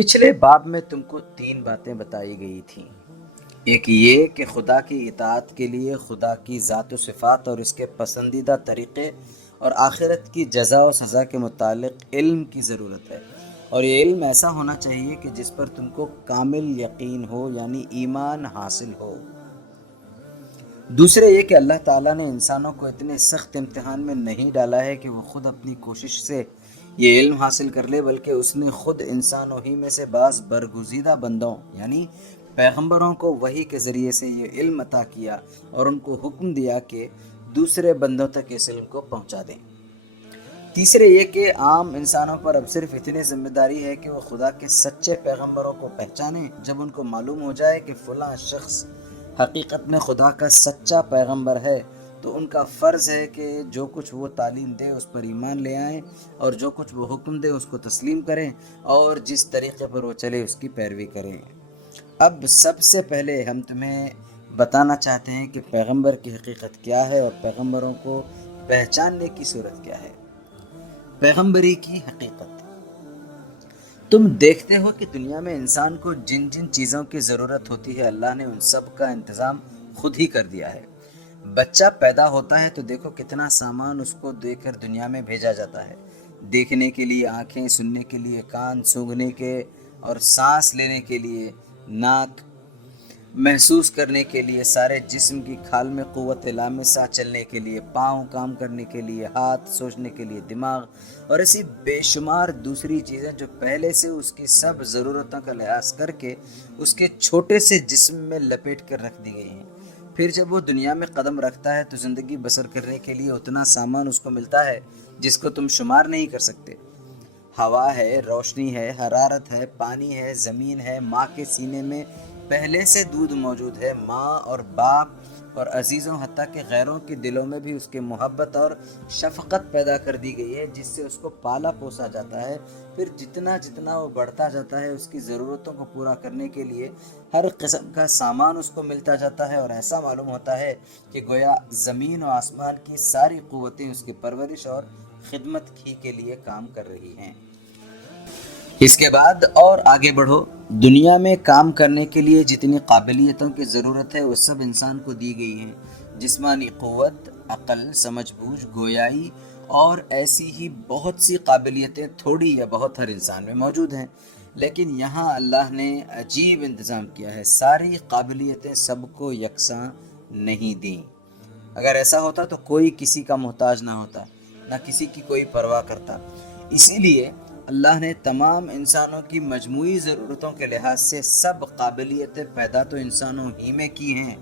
پچھلے باب میں تم کو 3 باتیں بتائی گئی تھیں۔ ایک یہ کہ خدا کی اطاعت کے لیے خدا کی ذات و صفات اور اس کے پسندیدہ طریقے اور آخرت کی جزا و سزا کے متعلق علم کی ضرورت ہے، اور یہ علم ایسا ہونا چاہیے کہ جس پر تم کو کامل یقین ہو، یعنی ایمان حاصل ہو۔ دوسرے یہ کہ اللہ تعالیٰ نے انسانوں کو اتنے سخت امتحان میں نہیں ڈالا ہے کہ وہ خود اپنی کوشش سے یہ علم حاصل کر لے، بلکہ اس نے خود انسانوں ہی میں سے بعض برگزیدہ بندوں یعنی پیغمبروں کو وحی کے ذریعے سے یہ علم عطا کیا اور ان کو حکم دیا کہ دوسرے بندوں تک اس علم کو پہنچا دیں۔ تیسرے یہ کہ عام انسانوں پر اب صرف اتنی ذمہ داری ہے کہ وہ خدا کے سچے پیغمبروں کو پہچانیں۔ جب ان کو معلوم ہو جائے کہ فلاں شخص حقیقت میں خدا کا سچا پیغمبر ہے، تو ان کا فرض ہے کہ جو کچھ وہ تعلیم دے اس پر ایمان لے آئیں، اور جو کچھ وہ حکم دے اس کو تسلیم کریں، اور جس طریقے پر وہ چلے اس کی پیروی کریں۔ اب سب سے پہلے ہم تمہیں بتانا چاہتے ہیں کہ پیغمبر کی حقیقت کیا ہے اور پیغمبروں کو پہچاننے کی صورت کیا ہے۔ پیغمبری کی حقیقت۔ تم دیکھتے ہو کہ دنیا میں انسان کو جن جن چیزوں کی ضرورت ہوتی ہے، اللہ نے ان سب کا انتظام خود ہی کر دیا ہے۔ بچہ پیدا ہوتا ہے تو دیکھو کتنا سامان اس کو دے کر دنیا میں بھیجا جاتا ہے۔ دیکھنے کے لیے آنکھیں، سننے کے لیے کان، سونگھنے کے اور سانس لینے کے لیے ناک، محسوس کرنے کے لیے سارے جسم کی کھال میں قوت لامسہ، چلنے کے لیے پاؤں، کام کرنے کے لیے ہاتھ، سوچنے کے لیے دماغ، اور ایسی بے شمار دوسری چیزیں جو پہلے سے اس کی سب ضرورتوں کا لحاظ کر کے اس کے چھوٹے سے جسم میں لپیٹ کر رکھ دی گئی ہیں۔ پھر جب وہ دنیا میں قدم رکھتا ہے تو زندگی بسر کرنے کے لیے اتنا سامان اس کو ملتا ہے جس کو تم شمار نہیں کر سکتے۔ ہوا ہے، روشنی ہے، حرارت ہے، پانی ہے، زمین ہے، ماں کے سینے میں پہلے سے دودھ موجود ہے، ماں اور باپ اور عزیزوں حتیٰ کہ غیروں کے دلوں میں بھی اس کے محبت اور شفقت پیدا کر دی گئی ہے، جس سے اس کو پالا پوسا جاتا ہے۔ پھر جتنا جتنا وہ بڑھتا جاتا ہے اس کی ضرورتوں کو پورا کرنے کے لیے ہر قسم کا سامان اس کو ملتا جاتا ہے، اور ایسا معلوم ہوتا ہے کہ گویا زمین و آسمان کی ساری قوتیں اس کی پرورش اور خدمت ہی کے لیے کام کر رہی ہیں۔ اس کے بعد اور آگے بڑھو، دنیا میں کام کرنے کے لیے جتنی قابلیتوں کی ضرورت ہے وہ سب انسان کو دی گئی ہیں۔ جسمانی قوت، عقل، سمجھ بوجھ، گویائی اور ایسی ہی بہت سی قابلیتیں تھوڑی یا بہت ہر انسان میں موجود ہیں، لیکن یہاں اللہ نے عجیب انتظام کیا ہے، ساری قابلیتیں سب کو یکساں نہیں دیں۔ اگر ایسا ہوتا تو کوئی کسی کا محتاج نہ ہوتا، نہ کسی کی کوئی پرواہ کرتا۔ اسی لیے اللہ نے تمام انسانوں کی مجموعی ضرورتوں کے لحاظ سے سب قابلیتیں پیدا تو انسانوں ہی میں کی ہیں،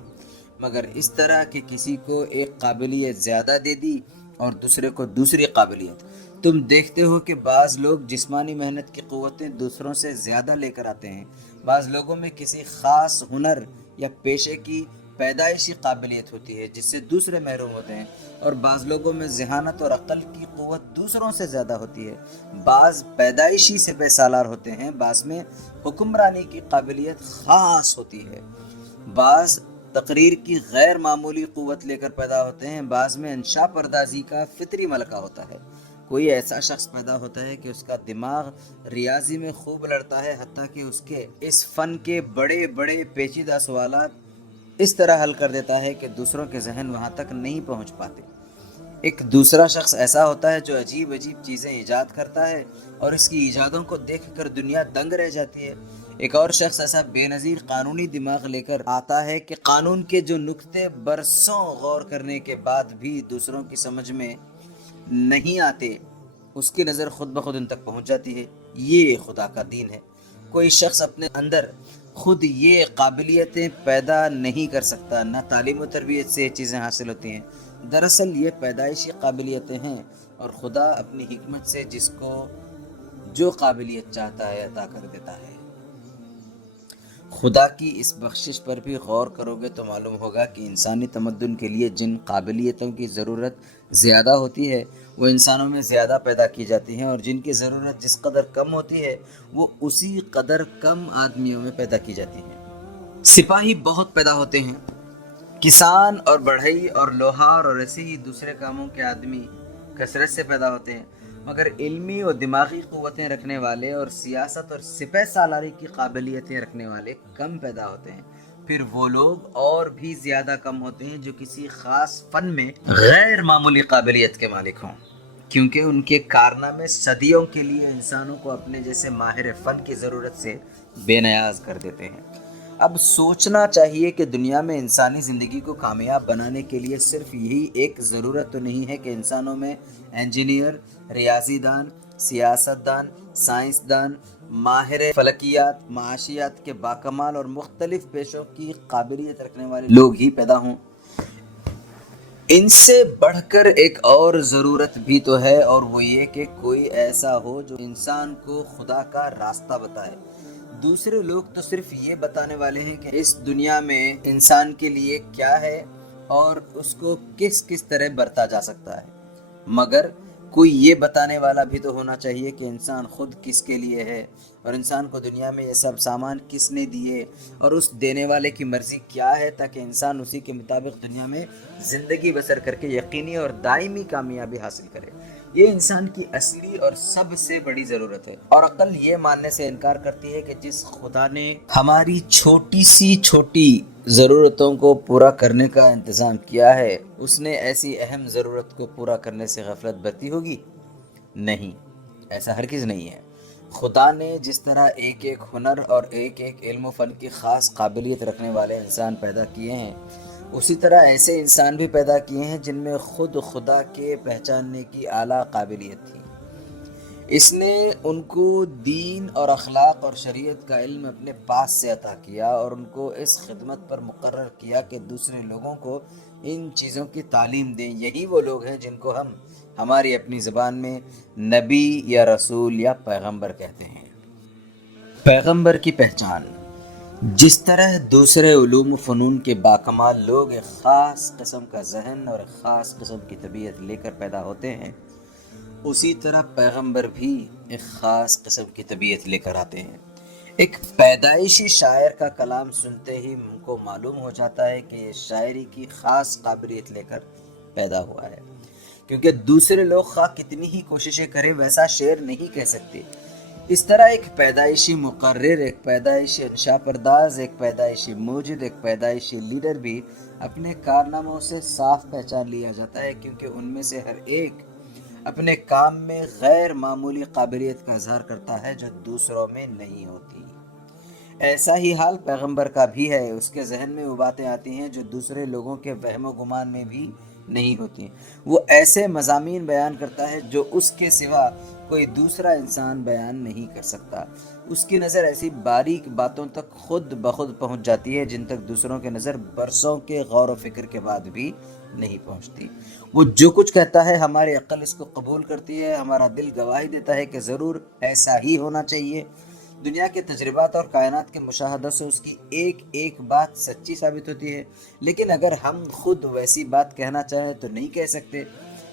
مگر اس طرح کہ کسی کو ایک قابلیت زیادہ دے دی اور دوسرے کو دوسری قابلیت۔ تم دیکھتے ہو کہ بعض لوگ جسمانی محنت کی قوتیں دوسروں سے زیادہ لے کر آتے ہیں، بعض لوگوں میں کسی خاص ہنر یا پیشے کی پیدائشی قابلیت ہوتی ہے جس سے دوسرے محروم ہوتے ہیں، اور بعض لوگوں میں ذہانت اور عقل کی قوت دوسروں سے زیادہ ہوتی ہے۔ بعض پیدائشی سے بے سالار ہوتے ہیں، بعض میں حکمرانی کی قابلیت خاص ہوتی ہے، بعض تقریر کی غیر معمولی قوت لے کر پیدا ہوتے ہیں، بعض میں انشا پردازی کا فطری ملکہ ہوتا ہے۔ کوئی ایسا شخص پیدا ہوتا ہے کہ اس کا دماغ ریاضی میں خوب لڑتا ہے، حتیٰ کہ اس کے اس فن کے بڑے بڑے پیچیدہ سوالات اس طرح حل کر دیتا ہے کہ دوسروں کے ذہن وہاں تک نہیں پہنچ پاتے۔ ایک دوسرا شخص ایسا ہوتا ہے جو عجیب عجیب چیزیں ایجاد کرتا ہے اور اس کی ایجادوں کو دیکھ کر دنیا دنگ رہ جاتی ہے۔ ایک اور شخص ایسا بے نظیر قانونی دماغ لے کر آتا ہے کہ قانون کے جو نکتے برسوں غور کرنے کے بعد بھی دوسروں کی سمجھ میں نہیں آتے، اس کی نظر خود بخود ان تک پہنچ جاتی ہے۔ یہ خدا کا دین ہے۔ کوئی شخص اپنے اندر خود یہ قابلیتیں پیدا نہیں کر سکتا، نہ تعلیم و تربیت سے یہ چیزیں حاصل ہوتی ہیں۔ دراصل یہ پیدائشی قابلیتیں ہیں، اور خدا اپنی حکمت سے جس کو جو قابلیت چاہتا ہے عطا کر دیتا ہے۔ خدا کی اس بخشش پر بھی غور کرو گے تو معلوم ہوگا کہ انسانی تمدن کے لیے جن قابلیتوں کی ضرورت زیادہ ہوتی ہے وہ انسانوں میں زیادہ پیدا کی جاتی ہیں، اور جن کی ضرورت جس قدر کم ہوتی ہے وہ اسی قدر کم آدمیوں میں پیدا کی جاتی ہیں۔ سپاہی بہت پیدا ہوتے ہیں، کسان اور بڑھئی اور لوہار اور ایسے ہی دوسرے کاموں کے آدمی کثرت سے پیدا ہوتے ہیں، مگر علمی اور دماغی قوتیں رکھنے والے اور سیاست اور سپہ سالاری کی قابلیتیں رکھنے والے کم پیدا ہوتے ہیں۔ پھر وہ لوگ اور بھی زیادہ کم ہوتے ہیں جو کسی خاص فن میں غیر معمولی قابلیت کے مالک ہوں، کیونکہ ان کے کارنامے صدیوں کے لیے انسانوں کو اپنے جیسے ماہر فن کی ضرورت سے بے نیاز کر دیتے ہیں۔ اب سوچنا چاہیے کہ دنیا میں انسانی زندگی کو کامیاب بنانے کے لیے صرف یہی ایک ضرورت تو نہیں ہے کہ انسانوں میں انجینئر، ریاضی دان، سیاست دان، سائنسدان، ماہر فلکیات، معاشیات کے باکمال اور مختلف پیشوں کی قابلیت رکھنے والے لوگ ہی پیدا ہوں۔ ان سے بڑھ کر ایک اور ضرورت بھی تو ہے، اور وہ یہ کہ کوئی ایسا ہو جو انسان کو خدا کا راستہ بتائے۔ دوسرے لوگ تو صرف یہ بتانے والے ہیں کہ اس دنیا میں انسان کے لیے کیا ہے اور اس کو کس کس طرح برتا جا سکتا ہے، مگر کوئی یہ بتانے والا بھی تو ہونا چاہیے کہ انسان خود کس کے لیے ہے، اور انسان کو دنیا میں یہ سب سامان کس نے دیے، اور اس دینے والے کی مرضی کیا ہے، تاکہ انسان اسی کے مطابق دنیا میں زندگی بسر کر کے یقینی اور دائمی کامیابی حاصل کرے۔ یہ انسان کی اصلی اور سب سے بڑی ضرورت ہے، اور عقل یہ ماننے سے انکار کرتی ہے کہ جس خدا نے ہماری چھوٹی سی چھوٹی ضرورتوں کو پورا کرنے کا انتظام کیا ہے، اس نے ایسی اہم ضرورت کو پورا کرنے سے غفلت برتی ہوگی؟ نہیں، ایسا ہرگز نہیں ہے۔ خدا نے جس طرح ایک ایک ہنر اور ایک ایک علم و فن کی خاص قابلیت رکھنے والے انسان پیدا کیے ہیں، اسی طرح ایسے انسان بھی پیدا کیے ہیں جن میں خود خدا کے پہچاننے کی اعلیٰ قابلیت تھی۔ اس نے ان کو دین اور اخلاق اور شریعت کا علم اپنے پاس سے عطا کیا، اور ان کو اس خدمت پر مقرر کیا کہ دوسرے لوگوں کو ان چیزوں کی تعلیم دیں۔ یہی وہ لوگ ہیں جن کو ہم ہماری اپنی زبان میں نبی یا رسول یا پیغمبر کہتے ہیں۔ پیغمبر کی پہچان: جس طرح دوسرے علوم و فنون کے باکمال لوگ ایک خاص قسم کا ذہن اور ایک خاص قسم کی طبیعت لے کر پیدا ہوتے ہیں، اسی طرح پیغمبر بھی ایک خاص قسم کی طبیعت لے کر آتے ہیں۔ ایک پیدائشی شاعر کا کلام سنتے ہی ہم کو معلوم ہو جاتا ہے کہ یہ شاعری کی خاص قابلیت لے کر پیدا ہوا ہے، کیونکہ دوسرے لوگ خواہ کتنی ہی کوششیں کریں ویسا شعر نہیں کہہ سکتے۔ اس طرح ایک پیدائشی مقرر، ایک پیدائشی انشا پرداز، ایک پیدائشی موجد، ایک پیدائشی لیڈر بھی اپنے کارناموں سے صاف پہچان لیا جاتا ہے، کیونکہ ان میں سے ہر ایک اپنے کام میں غیر معمولی قابلیت کا اظہار کرتا ہے جو دوسروں میں نہیں ہوتی۔ ایسا ہی حال پیغمبر کا بھی ہے۔ اس کے ذہن میں وہ باتیں آتی ہیں جو دوسرے لوگوں کے وہم و گمان میں بھی نہیں ہوتی۔ وہ ایسے مضامین بیان کرتا ہے جو اس کے سوا کوئی دوسرا انسان بیان نہیں کر سکتا۔ اس کی نظر ایسی باریک باتوں تک خود بخود پہنچ جاتی ہے جن تک دوسروں کے نظر برسوں کے غور و فکر کے بعد بھی نہیں پہنچتی۔ وہ جو کچھ کہتا ہے ہماری عقل اس کو قبول کرتی ہے، ہمارا دل گواہی دیتا ہے کہ ضرور ایسا ہی ہونا چاہیے۔ دنیا کے تجربات اور کائنات کے مشاہدوں سے اس کی ایک ایک بات سچی ثابت ہوتی ہے، لیکن اگر ہم خود ویسی بات کہنا چاہیں تو نہیں کہہ سکتے۔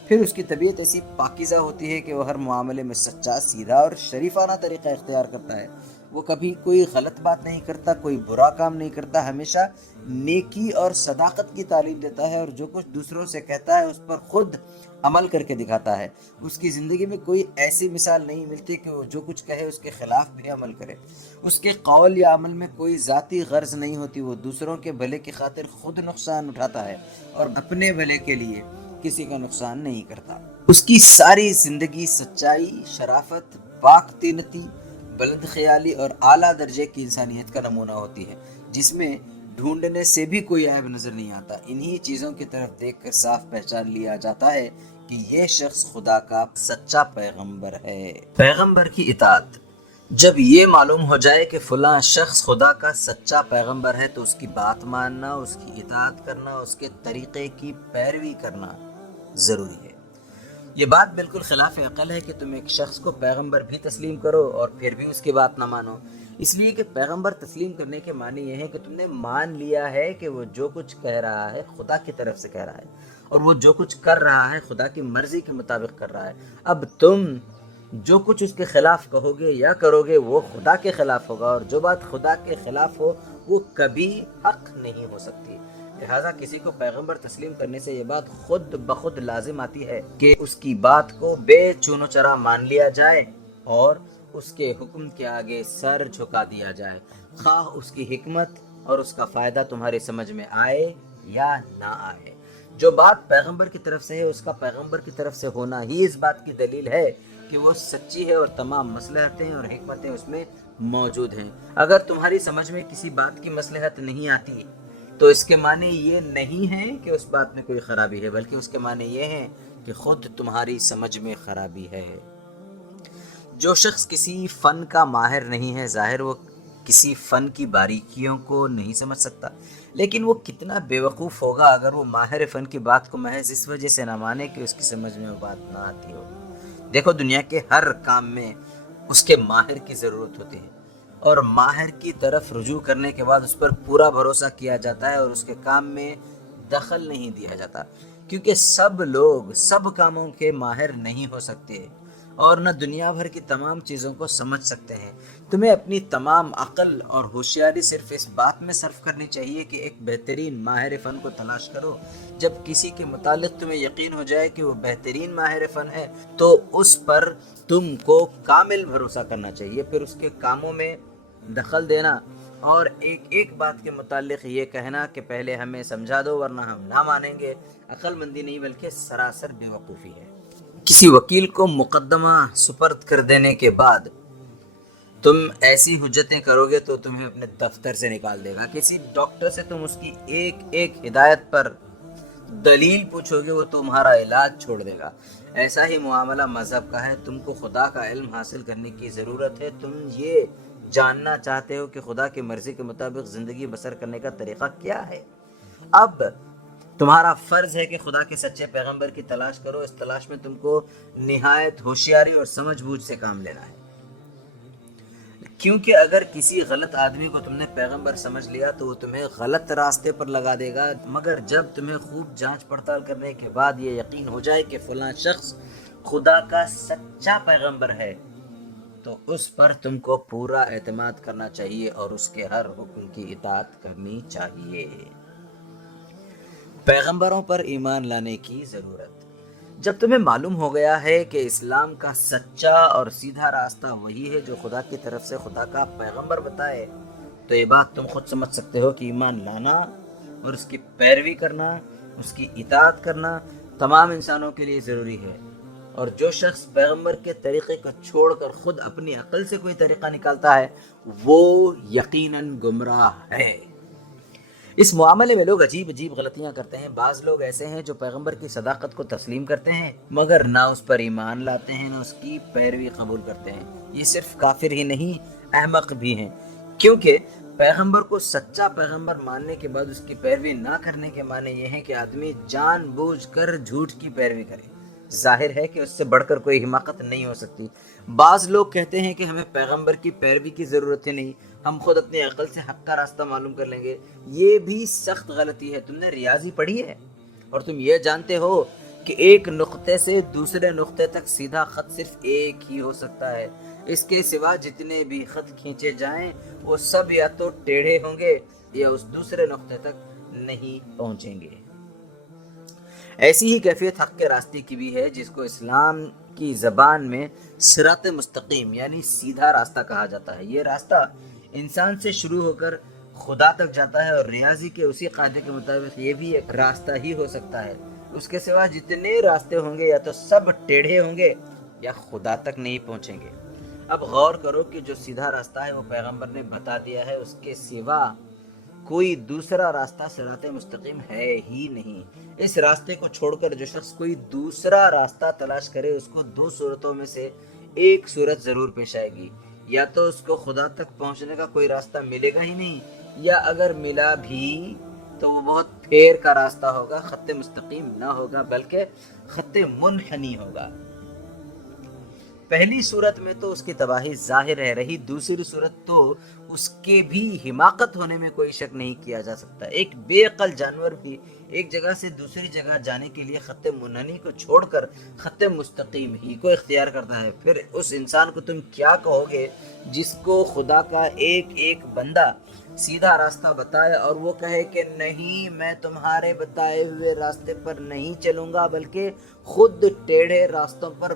پھر اس کی طبیعت ایسی پاکیزہ ہوتی ہے کہ وہ ہر معاملے میں سچا، سیدھا اور شریفانہ طریقہ اختیار کرتا ہے۔ وہ کبھی کوئی غلط بات نہیں کرتا، کوئی برا کام نہیں کرتا، ہمیشہ نیکی اور صداقت کی تعلیم دیتا ہے، اور جو کچھ دوسروں سے کہتا ہے اس پر خود عمل کر کے دکھاتا ہے۔ اس کی زندگی میں کوئی ایسی مثال نہیں ملتی کہ وہ جو کچھ کہے اس کے خلاف بھی عمل کرے۔ اس کے قول یا عمل میں کوئی ذاتی غرض نہیں ہوتی۔ وہ دوسروں کے بھلے کی خاطر خود نقصان اٹھاتا ہے اور اپنے بھلے کے لیے کسی کا نقصان نہیں کرتا۔ اس کی ساری زندگی سچائی، شرافت، پاک طینتی، بلند خیالی اور اعلیٰ درجے کی انسانیت کا نمونہ ہوتی ہے، جس میں ڈھونڈنے سے بھی کوئی عیب نظر نہیں آتا۔ انہی چیزوں کی طرف دیکھ کر صاف پہچان لیا جاتا ہے کہ یہ شخص خدا کا سچا پیغمبر ہے۔ پیغمبر کی اطاعت: جب یہ معلوم ہو جائے کہ فلاں شخص خدا کا سچا پیغمبر ہے تو اس کی بات ماننا، اس کی اطاعت کرنا، اس کے طریقے کی پیروی کرنا ضروری ہے۔ یہ بات بالکل خلاف عقل ہے کہ تم ایک شخص کو پیغمبر بھی تسلیم کرو اور پھر بھی اس کی بات نہ مانو، اس لیے کہ پیغمبر تسلیم کرنے کے معنی یہ ہے کہ تم نے مان لیا ہے کہ وہ جو کچھ کہہ رہا ہے خدا کی طرف سے کہہ رہا ہے، اور وہ جو کچھ کر رہا ہے خدا کی مرضی کے مطابق کر رہا ہے۔ اب تم جو کچھ اس کے خلاف کہو گے یا کرو گے وہ خدا کے خلاف ہوگا، اور جو بات خدا کے خلاف ہو وہ کبھی حق نہیں ہو سکتی۔ لہٰذا کسی کو پیغمبر تسلیم کرنے سے یہ بات خود بخود لازم آتی ہے کہ اس کی بات کو بے چون و چرا مان لیا جائے اور اس کے حکم کے آگے سر جھکا دیا جائے، خواہ اس کی حکمت اور اس کا فائدہ تمہاری سمجھ میں آئے یا نہ آئے۔ جو بات پیغمبر کی طرف سے ہے اس کا پیغمبر کی طرف سے ہونا ہی اس بات کی دلیل ہے کہ وہ سچی ہے اور تمام مصلحتیں اور حکمتیں اس میں موجود ہیں۔ اگر تمہاری سمجھ میں کسی بات کی مصلحت نہیں آتی تو اس کے معنی یہ نہیں ہے کہ اس بات میں کوئی خرابی ہے، بلکہ اس کے معنی یہ ہے کہ خود تمہاری سمجھ میں خرابی ہے۔ جو شخص کسی فن کا ماہر نہیں ہے، ظاہر وہ کسی فن کی باریکیوں کو نہیں سمجھ سکتا، لیکن وہ کتنا بے وقوف ہوگا اگر وہ ماہر فن کی بات کو محض اس وجہ سے نہ مانے کہ اس کی سمجھ میں وہ بات نہ آتی ہو۔ دیکھو، دنیا کے ہر کام میں اس کے ماہر کی ضرورت ہوتی ہے، اور ماہر کی طرف رجوع کرنے کے بعد اس پر پورا بھروسہ کیا جاتا ہے اور اس کے کام میں دخل نہیں دیا جاتا، کیونکہ سب لوگ سب کاموں کے ماہر نہیں ہو سکتے اور نہ دنیا بھر کی تمام چیزوں کو سمجھ سکتے ہیں۔ تمہیں اپنی تمام عقل اور ہوشیاری صرف اس بات میں صرف کرنی چاہیے کہ ایک بہترین ماہر فن کو تلاش کرو۔ جب کسی کے متعلق تمہیں یقین ہو جائے کہ وہ بہترین ماہر فن ہے تو اس پر تم کو کامل بھروسہ کرنا چاہیے، پھر اس کے کاموں میں دخل دینا اور ایک ایک بات کے متعلق یہ کہنا کہ پہلے ہمیں سمجھا دو ورنہ ہم نہ مانیں گے، عقل مندی نہیں بلکہ سراسر بے وقوفی ہے۔ کسی وکیل کو مقدمہ سپرد کر دینے کے بعد تم ایسی حجتیں کرو گے تو تمہیں اپنے دفتر سے نکال دے گا۔ کسی ڈاکٹر سے تم اس کی ایک ایک ہدایت پر دلیل پوچھو گے، وہ تمہارا علاج چھوڑ دے گا۔ ایسا ہی معاملہ مذہب کا ہے۔ تم کو خدا کا علم حاصل کرنے کی ضرورت ہے۔ تم یہ جاننا چاہتے ہو کہ خدا کی مرضی کے مطابق زندگی بسر کرنے کا طریقہ کیا ہے۔ اب تمہارا فرض ہے کہ خدا کے سچے پیغمبر کی تلاش کرو۔ اس تلاش میں تم کو نہایت ہوشیاری اور سمجھ بوجھ سے کام لینا ہے، کیونکہ اگر کسی غلط آدمی کو تم نے پیغمبر سمجھ لیا تو وہ تمہیں غلط راستے پر لگا دے گا، مگر جب تمہیں خوب جانچ پڑتال کرنے کے بعد یہ یقین ہو جائے کہ فلاں شخص خدا کا سچا پیغمبر ہے تو اس پر تم کو پورا اعتماد کرنا چاہیے اور اس کے ہر حکم کی اطاعت کرنی چاہیے۔ پیغمبروں پر ایمان لانے کی ضرورت۔ جب تمہیں معلوم ہو گیا ہے کہ اسلام کا سچا اور سیدھا راستہ وہی ہے جو خدا کی طرف سے خدا کا پیغمبر بتائے، تو یہ بات تم خود سمجھ سکتے ہو کہ ایمان لانا اور اس کی پیروی کرنا، اس کی اطاعت کرنا تمام انسانوں کے لیے ضروری ہے، اور جو شخص پیغمبر کے طریقے کو چھوڑ کر خود اپنی عقل سے کوئی طریقہ نکالتا ہے وہ یقیناً گمراہ ہے۔ اس معاملے میں لوگ عجیب غلطیاں کرتے ہیں۔ بعض لوگ ایسے ہیں جو پیغمبر کی صداقت کو تسلیم کرتے ہیں مگر نہ اس پر ایمان لاتے ہیں نہ اس کی پیروی قبول کرتے ہیں۔ یہ صرف کافر ہی نہیں، احمق بھی ہیں، کیونکہ پیغمبر کو سچا پیغمبر ماننے کے بعد اس کی پیروی نہ کرنے کے معنی یہ ہے کہ آدمی جان بوجھ کر جھوٹ کی پیروی کرے۔ ظاہر ہے کہ اس سے بڑھ کر کوئی حماقت نہیں ہو سکتی۔ بعض لوگ کہتے ہیں کہ ہمیں پیغمبر کی پیروی کی ضرورت ہی نہیں، ہم خود اپنی عقل سے حق کا راستہ معلوم کر لیں گے۔ یہ بھی سخت غلطی ہے۔ تم نے ریاضی پڑھی ہے اور تم یہ جانتے ہو کہ ایک نقطے سے دوسرے نقطے تک سیدھا خط صرف ایک ہی ہو سکتا ہے۔ اس کے سوا جتنے بھی خط کھینچے جائیں وہ سب یا تو ٹیڑھے ہوں گے یا اس دوسرے نقطے تک نہیں پہنچیں گے۔ ایسی ہی کیفیت حق کے راستے کی بھی ہے، جس کو اسلام کی زبان میں صراط مستقیم یعنی سیدھا راستہ کہا جاتا ہے۔ یہ راستہ انسان سے شروع ہو کر خدا تک جاتا ہے، اور ریاضی کے اسی قاعدے کے مطابق یہ بھی ایک راستہ ہی ہو سکتا ہے۔ اس کے سوا جتنے راستے ہوں گے یا تو سب ٹیڑھے ہوں گے یا خدا تک نہیں پہنچیں گے۔ اب غور کرو کہ جو سیدھا راستہ ہے وہ پیغمبر نے بتا دیا ہے، اس کے سوا کوئی دوسرا راستہ صراط مستقیم ہے ہی نہیں۔ اس راستے کو چھوڑ کر جو شخص کوئی دوسرا راستہ تلاش کرے اس کو دو صورتوں میں سے ایک صورت ضرور پیش آئے گی، یا تو اس کو خدا تک پہنچنے کا کوئی راستہ ملے گا ہی نہیں، یا اگر ملا بھی تو وہ بہت پھیر کا راستہ ہوگا، خط مستقیم نہ ہوگا بلکہ خط منحنی ہوگا۔ پہلی صورت میں تو اس کی تباہی ظاہر ہے، رہی دوسری صورت تو اس کے بھی حماقت ہونے میں کوئی شک نہیں کیا جا سکتا۔ ایک بے عقل جانور بھی ایک جگہ سے دوسری جگہ جانے کے لیے خط منحنی کو چھوڑ کر خط مستقیم ہی کو اختیار کرتا ہے۔ پھر اس انسان کو تم کیا کہو گے جس کو خدا کا ایک ایک بندہ سیدھا راستہ بتائے اور وہ کہے کہ نہیں، میں تمہارے بتائے ہوئے راستے پر نہیں چلوں گا بلکہ خود ٹیڑھے راستوں پر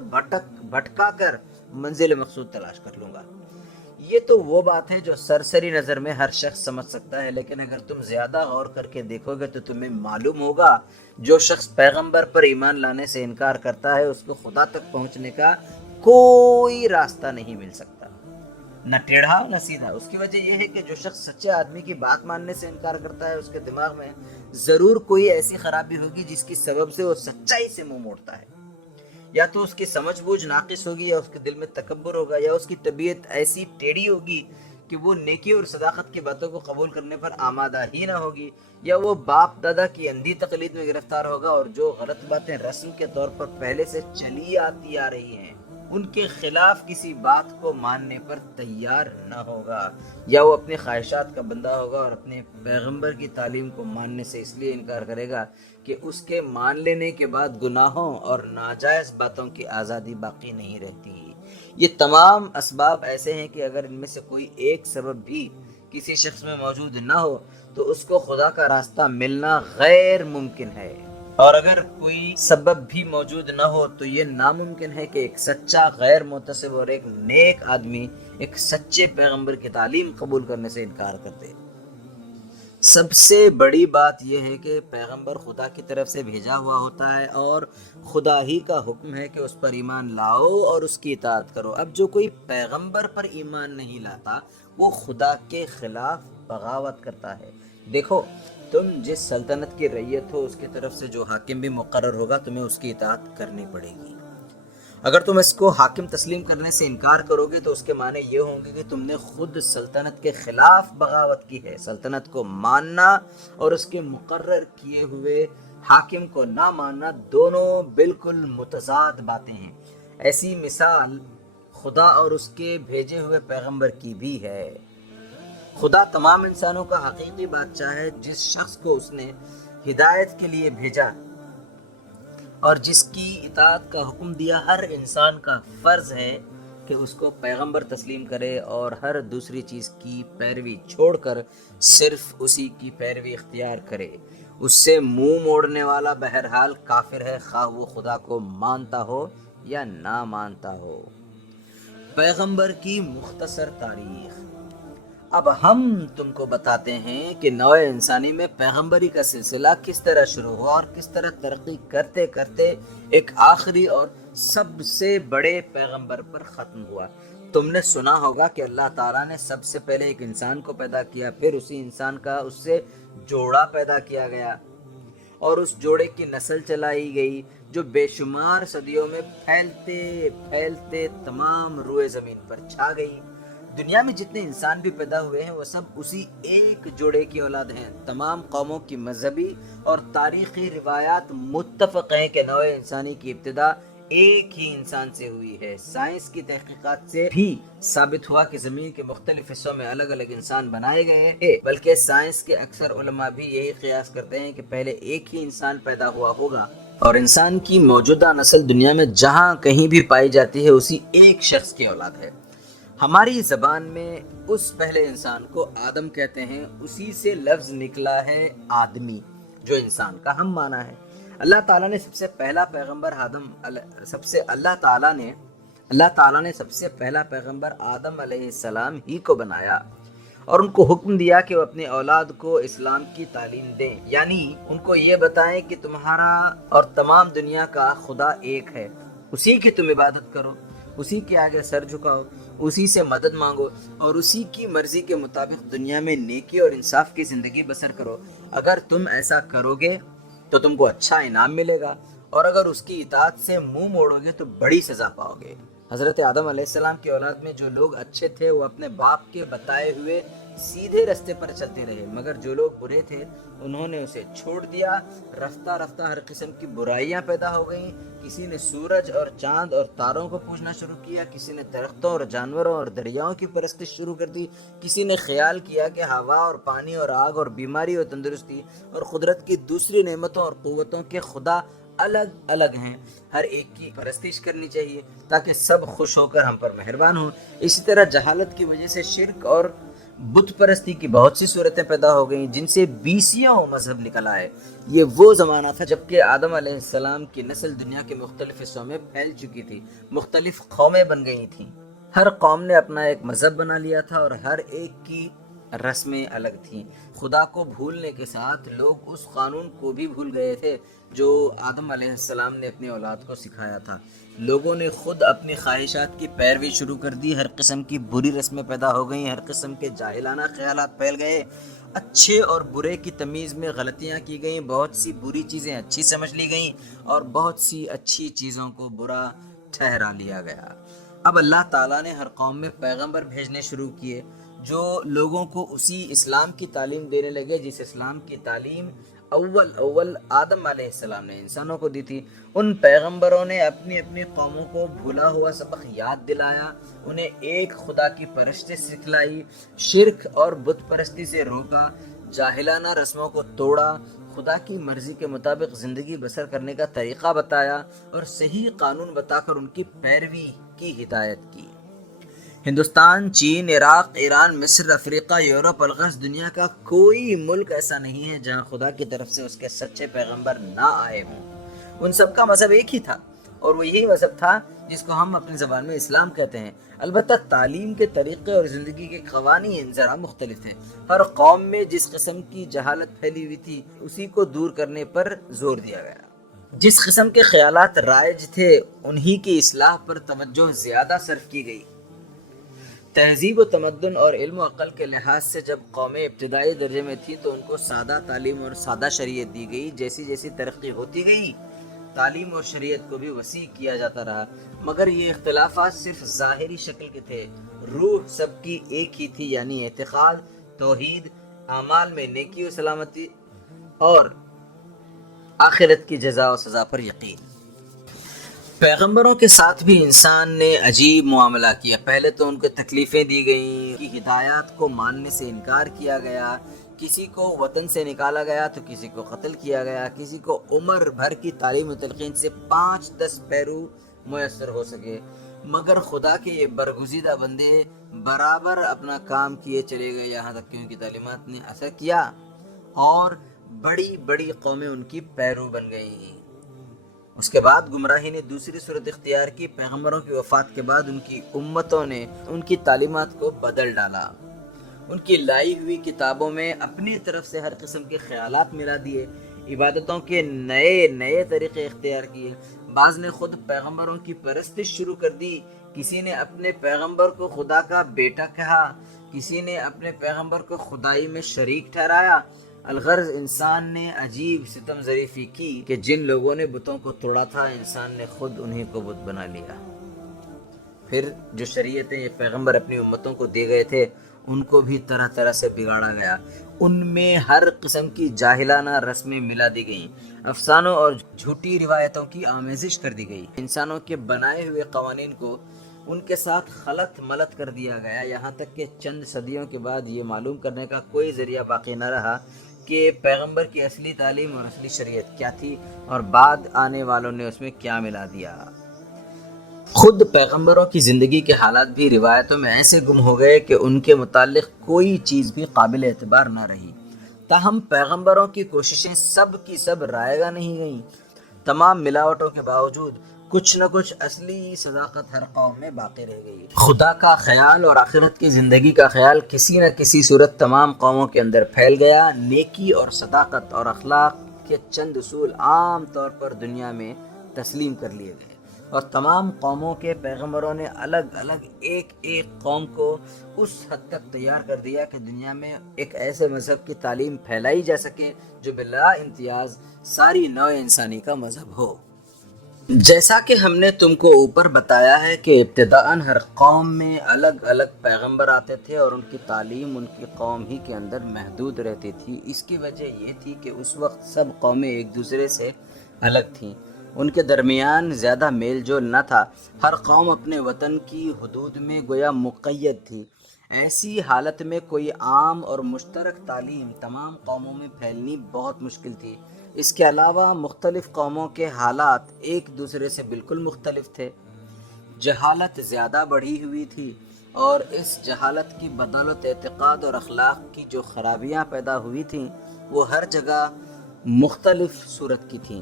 بھٹکا کر منزل مقصود تلاش کر لوں گا۔ یہ تو وہ بات ہے جو سرسری نظر میں ہر شخص سمجھ سکتا ہے، لیکن اگر تم زیادہ غور کر کے دیکھو گے تو تمہیں معلوم ہوگا جو شخص پیغمبر پر ایمان لانے سے انکار کرتا ہے اس کو خدا تک پہنچنے کا کوئی راستہ نہیں مل سکتا، نہ ٹیڑھا نہ سیدھا۔ اس کی وجہ یہ ہے کہ جو شخص سچے آدمی کی بات ماننے سے انکار کرتا ہے اس کے دماغ میں ضرور کوئی ایسی خرابی ہوگی جس کی سبب سے وہ سچائی سے منہ موڑتا ہے۔ یا تو اس کی سمجھ بوجھ ناقص ہوگی، یا اس کے دل میں تکبر ہوگا، یا اس کی طبیعت ایسی ٹیڑھی ہوگی کہ وہ نیکی اور صداقت کی باتوں کو قبول کرنے پر آمادہ ہی نہ ہوگی، یا وہ باپ دادا کی اندھی تقلید میں گرفتار ہوگا اور جو غلط باتیں رسم کے طور پر پہلے سے چلی آتی آ رہی ہیں ان کے خلاف کسی بات کو ماننے پر تیار نہ ہوگا، یا وہ اپنی خواہشات کا بندہ ہوگا اور اپنے پیغمبر کی تعلیم کو ماننے سے اس لیے انکار کرے گا کہ اس کے مان لینے کے بعد گناہوں اور ناجائز باتوں کی آزادی باقی نہیں رہتی۔ یہ تمام اسباب ایسے ہیں کہ اگر ان میں سے کوئی ایک سبب بھی کسی شخص میں موجود نہ ہو تو اس کو خدا کا راستہ ملنا غیر ممکن ہے، اور اگر کوئی سبب بھی موجود نہ ہو تو یہ ناممکن ہے کہ ایک سچا غیر متعصب اور ایک نیک آدمی ایک سچے پیغمبر کی تعلیم قبول کرنے سے انکار کر دے۔ سب سے بڑی بات یہ ہے کہ پیغمبر خدا کی طرف سے بھیجا ہوا ہوتا ہے اور خدا ہی کا حکم ہے کہ اس پر ایمان لاؤ اور اس کی اطاعت کرو۔ اب جو کوئی پیغمبر پر ایمان نہیں لاتا وہ خدا کے خلاف بغاوت کرتا ہے۔ دیکھو، تم جس سلطنت کی رعیت ہو اس کی طرف سے جو حاکم بھی مقرر ہوگا تمہیں اس کی اطاعت کرنی پڑے گی۔ اگر تم اس کو حاکم تسلیم کرنے سے انکار کرو گے تو اس کے معنی یہ ہوں گے کہ تم نے خود سلطنت کے خلاف بغاوت کی ہے۔ سلطنت کو ماننا اور اس کے مقرر کیے ہوئے حاکم کو نہ ماننا دونوں بالکل متضاد باتیں ہیں۔ ایسی مثال خدا اور اس کے بھیجے ہوئے پیغمبر کی بھی ہے۔ خدا تمام انسانوں کا حقیقی بادشاہ ہے، جس شخص کو اس نے ہدایت کے لیے بھیجا اور جس کی اطاعت کا حکم دیا، ہر انسان کا فرض ہے کہ اس کو پیغمبر تسلیم کرے اور ہر دوسری چیز کی پیروی چھوڑ کر صرف اسی کی پیروی اختیار کرے۔ اس سے منہ موڑنے والا بہرحال کافر ہے، خواہ وہ خدا کو مانتا ہو یا نہ مانتا ہو۔ پیغمبر کی مختصر تاریخ۔ اب ہم تم کو بتاتے ہیں کہ نوع انسانی میں پیغمبری کا سلسلہ کس طرح شروع ہوا اور کس طرح ترقی کرتے کرتے ایک آخری اور سب سے بڑے پیغمبر پر ختم ہوا۔ تم نے سنا ہوگا کہ اللہ تعالیٰ نے سب سے پہلے ایک انسان کو پیدا کیا، پھر اسی انسان کا اس سے جوڑا پیدا کیا گیا اور اس جوڑے کی نسل چلائی گئی جو بے شمار صدیوں میں پھیلتے پھیلتے تمام روئے زمین پر چھا گئی۔ دنیا میں جتنے انسان بھی پیدا ہوئے ہیں وہ سب اسی ایک جوڑے کی اولاد ہیں۔ تمام قوموں کی مذہبی اور تاریخی روایات متفق ہیں کہ نوع انسانی کی ابتدا ایک ہی انسان سے ہوئی ہے۔ سائنس کی تحقیقات سے بھی ثابت ہوا کہ زمین کے مختلف حصوں میں الگ الگ انسان بنائے گئے ہیں، بلکہ سائنس کے اکثر علماء بھی یہی قیاس کرتے ہیں کہ پہلے ایک ہی انسان پیدا ہوا ہوگا اور انسان کی موجودہ نسل دنیا میں جہاں کہیں بھی پائی جاتی ہے اسی ایک شخص کی اولاد ہے۔ ہماری زبان میں اس پہلے انسان کو آدم کہتے ہیں، اسی سے لفظ نکلا ہے آدمی جو انسان کا ہم معنی ہے۔ اللہ تعالیٰ نے سب سے پہلا پیغمبر آدم علیہ السلام ہی کو بنایا اور ان کو حکم دیا کہ وہ اپنی اولاد کو اسلام کی تعلیم دیں، یعنی ان کو یہ بتائیں کہ تمہارا اور تمام دنیا کا خدا ایک ہے، اسی کی تم عبادت کرو، اسی کے آگے سر جھکاؤ، اسی سے مدد مانگو اور اسی کی مرضی کے مطابق دنیا میں نیکی اور انصاف کی زندگی بسر کرو۔ اگر تم ایسا کرو گے تو تم کو اچھا انعام ملے گا، اور اگر اس کی اطاعت سے منہ موڑو گے تو بڑی سزا پاؤ گے۔ حضرت آدم علیہ السلام کی اولاد میں جو لوگ اچھے تھے وہ اپنے باپ کے بتائے ہوئے سیدھے راستے پر چلتے رہے، مگر جو لوگ برے تھے انہوں نے اسے چھوڑ دیا۔ رفتہ رفتہ ہر قسم کی برائیاں پیدا ہو گئیں۔ کسی نے سورج اور چاند اور تاروں کو پوجنا شروع کیا، کسی نے درختوں اور جانوروں اور دریاؤں کی پرستش شروع کر دی، کسی نے خیال کیا کہ ہوا اور پانی اور آگ اور بیماری اور تندرستی اور قدرت کی دوسری نعمتوں اور قوتوں کے خدا الگ الگ ہیں، ہر ایک کی پرستش کرنی چاہیے تاکہ سب خوش ہو کر ہم پر مہربان ہوں۔ اسی طرح جہالت کی وجہ سے شرک اور بت پرستی کی بہت سی صورتیں پیدا ہو گئیں جن سے بیسیوں مذہب نکل آئے۔ یہ وہ زمانہ تھا جبکہ آدم علیہ السلام کی نسل دنیا کے مختلف حصوں میں پھیل چکی تھی، مختلف قومیں بن گئی تھیں، ہر قوم نے اپنا ایک مذہب بنا لیا تھا اور ہر ایک کی رسمیں الگ تھیں۔ خدا کو بھولنے کے ساتھ لوگ اس قانون کو بھی بھول گئے تھے جو آدم علیہ السلام نے اپنی اولاد کو سکھایا تھا۔ لوگوں نے خود اپنی خواہشات کی پیروی شروع کر دی، ہر قسم کی بری رسمیں پیدا ہو گئیں، ہر قسم کے جاہلانہ خیالات پھیل گئے، اچھے اور برے کی تمیز میں غلطیاں کی گئیں، بہت سی بری چیزیں اچھی سمجھ لی گئیں اور بہت سی اچھی چیزوں کو برا ٹھہرا لیا گیا۔ اب اللہ تعالیٰ نے ہر قوم میں پیغمبر بھیجنے شروع کیے جو لوگوں کو اسی اسلام کی تعلیم دینے لگے جس اسلام کی تعلیم اول آدم علیہ السلام نے انسانوں کو دی تھی۔ ان پیغمبروں نے اپنی اپنی قوموں کو بھولا ہوا سبق یاد دلایا، انہیں ایک خدا کی پرستش سکھلائی، شرک اور بت پرستی سے روکا، جاہلانہ رسموں کو توڑا، خدا کی مرضی کے مطابق زندگی بسر کرنے کا طریقہ بتایا اور صحیح قانون بتا کر ان کی پیروی کی ہدایت کی۔ ہندوستان، چین، عراق، ایران، مصر، افریقہ، یورپ، الغرض دنیا کا کوئی ملک ایسا نہیں ہے جہاں خدا کی طرف سے اس کے سچے پیغمبر نہ آئے ہوں۔ ان سب کا مذہب ایک ہی تھا اور وہ یہی مذہب تھا جس کو ہم اپنی زبان میں اسلام کہتے ہیں۔ البتہ تعلیم کے طریقے اور زندگی کے قوانین ذرا مختلف تھے۔ ہر قوم میں جس قسم کی جہالت پھیلی ہوئی تھی اسی کو دور کرنے پر زور دیا گیا۔ جس قسم کے خیالات رائج تھے انہی کی اصلاح پر توجہ زیادہ صرف کی گئی۔ تہذیب و تمدن اور علم و عقل کے لحاظ سے جب قومیں ابتدائی درجے میں تھیں تو ان کو سادہ تعلیم اور سادہ شریعت دی گئی۔ جیسی جیسی ترقی ہوتی گئی تعلیم اور شریعت کو بھی وسیع کیا جاتا رہا، مگر یہ اختلافات صرف ظاہری شکل کے تھے، روح سب کی ایک ہی تھی، یعنی اعتقاد، توحید، اعمال میں نیکی و سلامتی اور آخرت کی جزا و سزا پر یقین۔ پیغمبروں کے ساتھ بھی انسان نے عجیب معاملہ کیا۔ پہلے تو ان کو تکلیفیں دی گئیں، کی ہدایات کو ماننے سے انکار کیا گیا، کسی کو وطن سے نکالا گیا تو کسی کو قتل کیا گیا، کسی کو عمر بھر کی تعلیم و تلقین سے 5-10 پیرو میسر ہو سکے، مگر خدا کے یہ برگزیدہ بندے برابر اپنا کام کیے چلے گئے، یہاں تک کہ ان کی تعلیمات نے اثر کیا اور بڑی بڑی قومیں ان کی پیرو بن گئیں۔ اس کے بعد گمراہی نے دوسری صورت اختیار کی۔ پیغمبروں کی وفات کے بعد ان کی امتوں نے ان کی تعلیمات کو بدل ڈالا، ان کی لائی ہوئی کتابوں میں اپنی طرف سے ہر قسم کے خیالات ملا دیے، عبادتوں کے نئے نئے طریقے اختیار کیے۔ بعض نے خود پیغمبروں کی پرستش شروع کر دی، کسی نے اپنے پیغمبر کو خدا کا بیٹا کہا، کسی نے اپنے پیغمبر کو خدائی میں شریک ٹھہرایا۔ الغرض انسان نے عجیب ستم ظریفی کی کہ جن لوگوں نے بتوں کو توڑا تھا انسان نے خود انہیں کو بت بنا لیا۔ پھر جو شریعتیں یہ پیغمبر اپنی امتوں کو دے گئے تھے ان کو بھی طرح طرح سے بگاڑا گیا، ان میں ہر قسم کی جاہلانہ رسمیں ملا دی گئیں، افسانوں اور جھوٹی روایتوں کی آمیزش کر دی گئی، انسانوں کے بنائے ہوئے قوانین کو ان کے ساتھ خلط ملط کر دیا گیا، یہاں تک کہ چند صدیوں کے بعد یہ معلوم کرنے کا کوئی ذریعہ باقی نہ رہا کہ پیغمبر کی اصلی تعلیم اور اصلی شریعت کیا تھی اور بعد آنے والوں نے اس میں کیا ملا دیا۔ خود پیغمبروں کی زندگی کے حالات بھی روایتوں میں ایسے گم ہو گئے کہ ان کے متعلق کوئی چیز بھی قابل اعتبار نہ رہی۔ تاہم پیغمبروں کی کوششیں سب کی سب رائگاں نہیں گئیں۔ تمام ملاوٹوں کے باوجود کچھ نہ کچھ اصلی صداقت ہر قوم میں باقی رہ گئی۔ خدا کا خیال اور آخرت کی زندگی کا خیال کسی نہ کسی صورت تمام قوموں کے اندر پھیل گیا۔ نیکی اور صداقت اور اخلاق کے چند اصول عام طور پر دنیا میں تسلیم کر لیے گئے اور تمام قوموں کے پیغمبروں نے الگ الگ ایک ایک قوم کو اس حد تک تیار کر دیا کہ دنیا میں ایک ایسے مذہب کی تعلیم پھیلائی جا سکے جو بلا امتیاز ساری نوع انسانی کا مذہب ہو۔ جیسا کہ ہم نے تم کو اوپر بتایا ہے کہ ابتداءً ہر قوم میں الگ الگ پیغمبر آتے تھے اور ان کی تعلیم ان کی قوم ہی کے اندر محدود رہتی تھی۔ اس کی وجہ یہ تھی کہ اس وقت سب قومیں ایک دوسرے سے الگ تھیں، ان کے درمیان زیادہ میل جول نہ تھا، ہر قوم اپنے وطن کی حدود میں گویا مقید تھی۔ ایسی حالت میں کوئی عام اور مشترک تعلیم تمام قوموں میں پھیلنی بہت مشکل تھی۔ اس کے علاوہ مختلف قوموں کے حالات ایک دوسرے سے بالکل مختلف تھے، جہالت زیادہ بڑھی ہوئی تھی اور اس جہالت کی بدولت اعتقاد اور اخلاق کی جو خرابیاں پیدا ہوئی تھیں وہ ہر جگہ مختلف صورت کی تھیں۔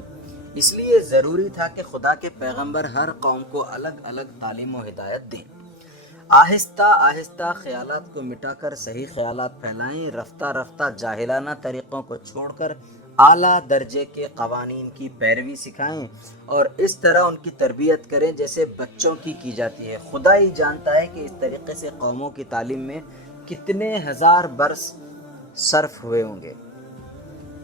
اس لیے ضروری تھا کہ خدا کے پیغمبر ہر قوم کو الگ الگ تعلیم و ہدایت دیں، آہستہ آہستہ خیالات کو مٹا کر صحیح خیالات پھیلائیں، رفتہ رفتہ جاہلانہ طریقوں کو چھوڑ کر اعلیٰ درجے کے قوانین کی پیروی سکھائیں اور اس طرح ان کی تربیت کریں جیسے بچوں کی جاتی ہے۔ خدا ہی جانتا ہے کہ اس طریقے سے قوموں کی تعلیم میں کتنے ہزار برس صرف ہوئے ہوں گے۔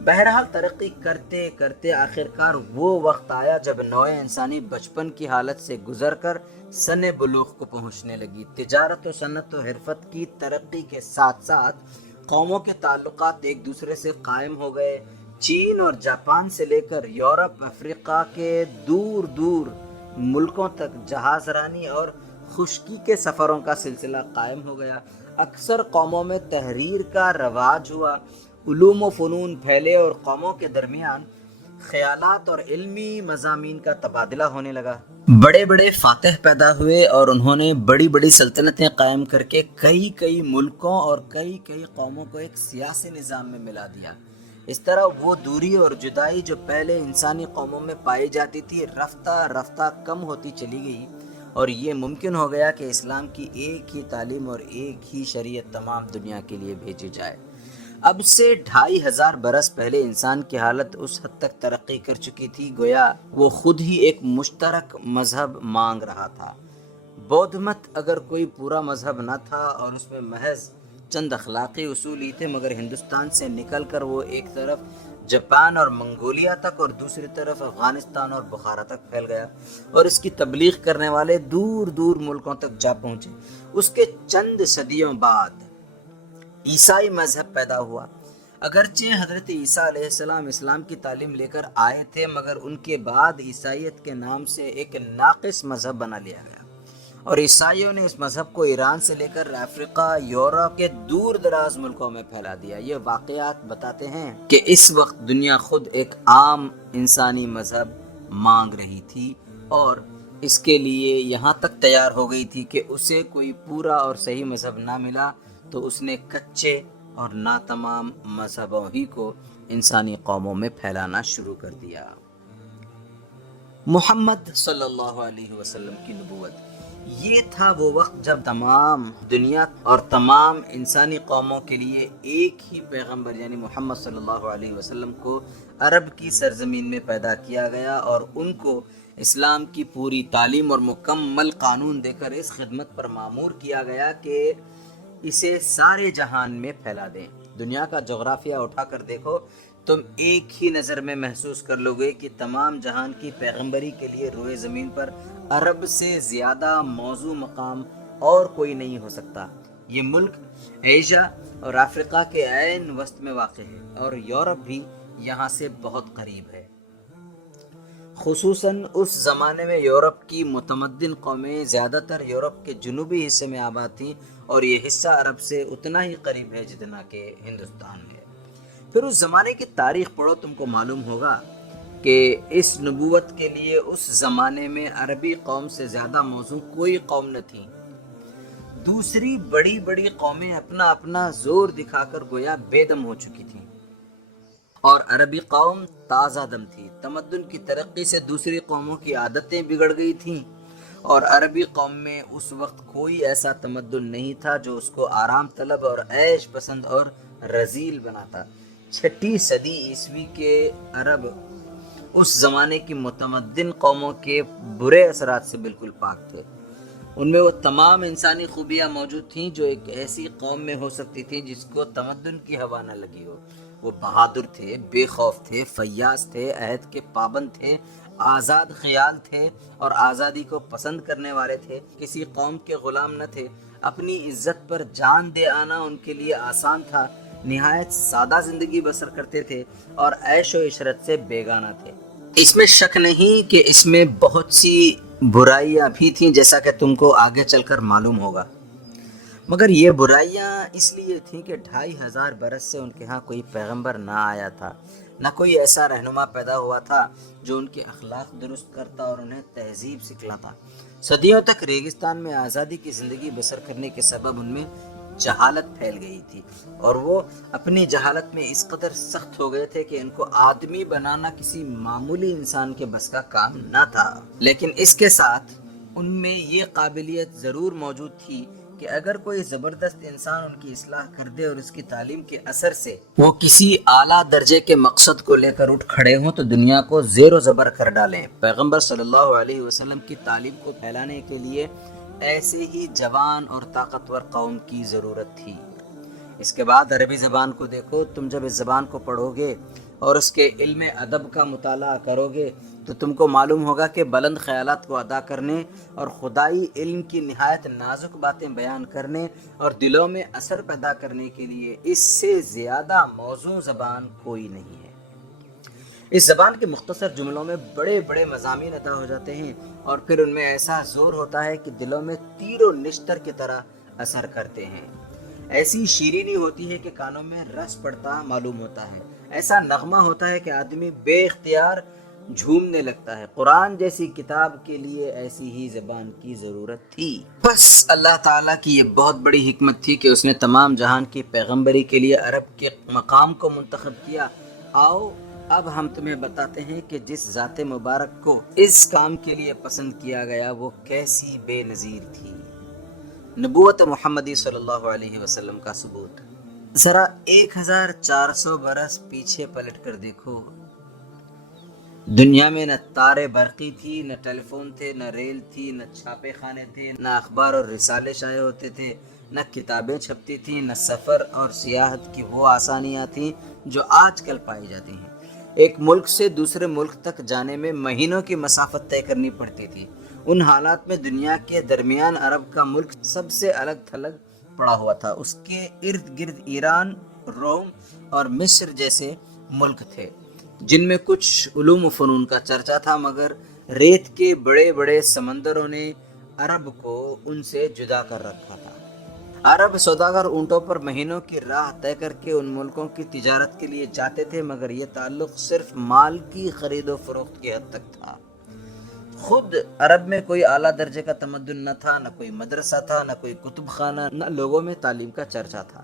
بہرحال ترقی کرتے کرتے آخرکار وہ وقت آیا جب نوع انسانی بچپن کی حالت سے گزر کر سن بلوغ کو پہنچنے لگی۔ تجارت و صنعت و حرفت کی ترقی کے ساتھ ساتھ قوموں کے تعلقات ایک دوسرے سے قائم ہو گئے۔ چین اور جاپان سے لے کر یورپ، افریقہ کے دور دور ملکوں تک جہاز رانی اور خشکی کے سفروں کا سلسلہ قائم ہو گیا۔ اکثر قوموں میں تحریر کا رواج ہوا، علوم و فنون پھیلے اور قوموں کے درمیان خیالات اور علمی مضامین کا تبادلہ ہونے لگا۔ بڑے بڑے فاتح پیدا ہوئے اور انہوں نے بڑی بڑی سلطنتیں قائم کر کے کئی ملکوں اور کئی قوموں کو ایک سیاسی نظام میں ملا دیا۔ اس طرح وہ دوری اور جدائی جو پہلے انسانی قوموں میں پائی جاتی تھی رفتہ رفتہ کم ہوتی چلی گئی اور یہ ممکن ہو گیا کہ اسلام کی ایک ہی تعلیم اور ایک ہی شریعت تمام دنیا کے لیے بھیجی جائے۔ اب سے 2500 برس پہلے انسان کی حالت اس حد تک ترقی کر چکی تھی گویا وہ خود ہی ایک مشترک مذہب مانگ رہا تھا۔ بودھ مت اگر کوئی پورا مذہب نہ تھا اور اس میں محض چند اخلاقی اصول ہی تھے، مگر ہندوستان سے نکل کر وہ ایک طرف جاپان اور منگولیا تک اور دوسری طرف افغانستان اور بخارا تک پھیل گیا اور اس کی تبلیغ کرنے والے دور دور ملکوں تک جا پہنچے۔ اس کے چند صدیوں بعد عیسائی مذہب پیدا ہوا۔ اگرچہ حضرت عیسیٰ علیہ السلام اسلام کی تعلیم لے کر آئے تھے، مگر ان کے بعد عیسائیت کے نام سے ایک ناقص مذہب بنا لیا گیا اور عیسائیوں نے اس مذہب کو ایران سے لے کر افریقہ، یورپ کے دور دراز ملکوں میں پھیلا دیا۔ یہ واقعات بتاتے ہیں کہ اس وقت دنیا خود ایک عام انسانی مذہب مانگ رہی تھی اور اس کے لیے یہاں تک تیار ہو گئی تھی کہ اسے کوئی پورا اور صحیح مذہب نہ ملا تو اس نے کچے اور ناتمام مذہبوں ہی کو انسانی قوموں میں پھیلانا شروع کر دیا۔ محمد صلی اللہ علیہ وسلم کی نبوت، یہ تھا وہ وقت جب تمام دنیا اور تمام انسانی قوموں کے لیے ایک ہی پیغمبر یعنی محمد صلی اللہ علیہ وسلم کو عرب کی سرزمین میں پیدا کیا گیا اور ان کو اسلام کی پوری تعلیم اور مکمل قانون دے کر اس خدمت پر مامور کیا گیا کہ اسے سارے جہان میں پھیلا دیں۔ دنیا کا جغرافیہ اٹھا کر دیکھو، تم ایک ہی نظر میں محسوس کر لو گے کہ تمام جہان کی پیغمبری کے لیے روئے زمین پر عرب سے زیادہ موزوں مقام اور کوئی نہیں ہو سکتا۔ یہ ملک ایشیا اور افریقہ کے عین وسط میں واقع ہے اور یورپ بھی یہاں سے بہت قریب ہے۔ خصوصاً اس زمانے میں یورپ کی متمدن قومیں زیادہ تر یورپ کے جنوبی حصے میں آباد تھیں اور یہ حصہ عرب سے اتنا ہی قریب ہے جتنا کہ ہندوستان میں۔ پھر اس زمانے کی تاریخ پڑھو، تم کو معلوم ہوگا کہ اس نبوت کے لیے اس زمانے میں عربی قوم سے زیادہ موزوں کوئی قوم نہ تھی۔ دوسری بڑی بڑی قومیں اپنا اپنا زور دکھا کر گویا بے دم ہو چکی تھیں اور عربی قوم تازہ دم تھی۔ تمدن کی ترقی سے دوسری قوموں کی عادتیں بگڑ گئی تھیں اور عربی قوم میں اس وقت کوئی ایسا تمدن نہیں تھا جو اس کو آرام طلب اور عیش پسند اور رذیل بناتا۔ 6 صدی عیسوی کے عرب اس زمانے کی متمدن قوموں کے برے اثرات سے بالکل پاک تھے۔ ان میں وہ تمام انسانی خوبیاں موجود تھیں جو ایک ایسی قوم میں ہو سکتی تھیں جس کو تمدن کی ہوا نہ لگی ہو۔ وہ بہادر تھے، بے خوف تھے، فیاض تھے، عہد کے پابند تھے، آزاد خیال تھے اور آزادی کو پسند کرنے والے تھے، کسی قوم کے غلام نہ تھے، اپنی عزت پر جان دے آنا ان کے لیے آسان تھا، نہایت سادہ زندگی بسر کرتے تھے اور عیش و عشرت سے بیگانہ تھے۔ اس میں شک نہیں کہ اس میں بہت سی برائیاں بھی تھیں، جیسا کہ تم کو آگے چل کر معلوم ہوگا، مگر یہ برائیاں اس لیے تھیں کہ 2500 برس سے ان کے ہاں کوئی پیغمبر نہ آیا تھا، نہ کوئی ایسا رہنما پیدا ہوا تھا جو ان کے اخلاق درست کرتا اور انہیں تہذیب سکھلاتا۔ صدیوں تک ریگستان میں آزادی کی زندگی بسر کرنے کے سبب ان میں جہالت پھیل گئی تھی، اور وہ اپنی جہالت میں اس قدر سخت ہو گئے تھے کہ ان کو آدمی بنانا کسی معمولی انسان کے بس کا کام نہ تھا۔ لیکن اس کے ساتھ ان میں یہ قابلیت ضرور موجود تھی کہ اگر کوئی زبردست انسان ان کی اصلاح کر دے اور اس کی تعلیم کے اثر سے وہ کسی اعلیٰ درجے کے مقصد کو لے کر اٹھ کھڑے ہوں تو دنیا کو زیر و زبر کر ڈالیں۔ پیغمبر صلی اللہ علیہ وسلم کی تعلیم کو پھیلانے کے لیے ایسے ہی جوان اور طاقتور قوم کی ضرورت تھی۔ اس کے بعد عربی زبان کو دیکھو، تم جب اس زبان کو پڑھو گے اور اس کے علم ادب کا مطالعہ کرو گے تو تم کو معلوم ہوگا کہ بلند خیالات کو ادا کرنے اور خدائی علم کی نہایت نازک باتیں بیان کرنے اور دلوں میں اثر پیدا کرنے کے لیے اس سے زیادہ موزوں زبان کوئی نہیں ہے۔ اس زبان کے مختصر جملوں میں بڑے بڑے مضامین عطا ہو جاتے ہیں اور پھر ان میں ایسا زور ہوتا ہے کہ دلوں میں تیر و نشتر کی طرح اثر کرتے ہیں۔ ایسی شیرینی ہوتی ہے کہ کانوں میں رس پڑتا معلوم ہوتا ہے، ایسا نغمہ ہوتا ہے کہ آدمی بے اختیار جھومنے لگتا ہے۔ قرآن جیسی کتاب کے لیے ایسی ہی زبان کی ضرورت تھی۔ بس اللہ تعالیٰ کی یہ بہت بڑی حکمت تھی کہ اس نے تمام جہان کی پیغمبری کے لیے عرب کے مقام کو منتخب کیا۔ آؤ اب ہم تمہیں بتاتے ہیں کہ جس ذات مبارک کو اس کام کے لیے پسند کیا گیا وہ کیسی بے نظیر تھی۔ نبوت محمدی صلی اللہ علیہ وسلم کا ثبوت۔ ذرا 1400 برس پیچھے پلٹ کر دیکھو، دنیا میں نہ تارے برقی تھی، نہ ٹیلی فون تھے، نہ ریل تھی، نہ چھاپے خانے تھے، نہ اخبار اور رسالے شائع ہوتے تھے، نہ کتابیں چھپتی تھیں، نہ سفر اور سیاحت کی وہ آسانیاں تھیں جو آج کل پائی جاتی ہیں۔ ایک ملک سے دوسرے ملک تک جانے میں مہینوں کی مسافت طے کرنی پڑتی تھی۔ ان حالات میں دنیا کے درمیان عرب کا ملک سب سے الگ تھلگ پڑا ہوا تھا۔ اس کے ارد گرد ایران، روم اور مصر جیسے ملک تھے جن میں کچھ علوم و فنون کا چرچا تھا، مگر ریت کے بڑے بڑے سمندروں نے عرب کو ان سے جدا کر رکھا تھا۔ عرب سوداگر اونٹوں پر مہینوں کی راہ طے کر کے ان ملکوں کی تجارت کے لیے جاتے تھے، مگر یہ تعلق صرف مال کی خرید و فروخت کی حد تک تھا۔ خود عرب میں کوئی اعلیٰ درجے کا تمدن نہ تھا، نہ کوئی مدرسہ تھا، نہ کوئی کتب خانہ، نہ لوگوں میں تعلیم کا چرچا تھا۔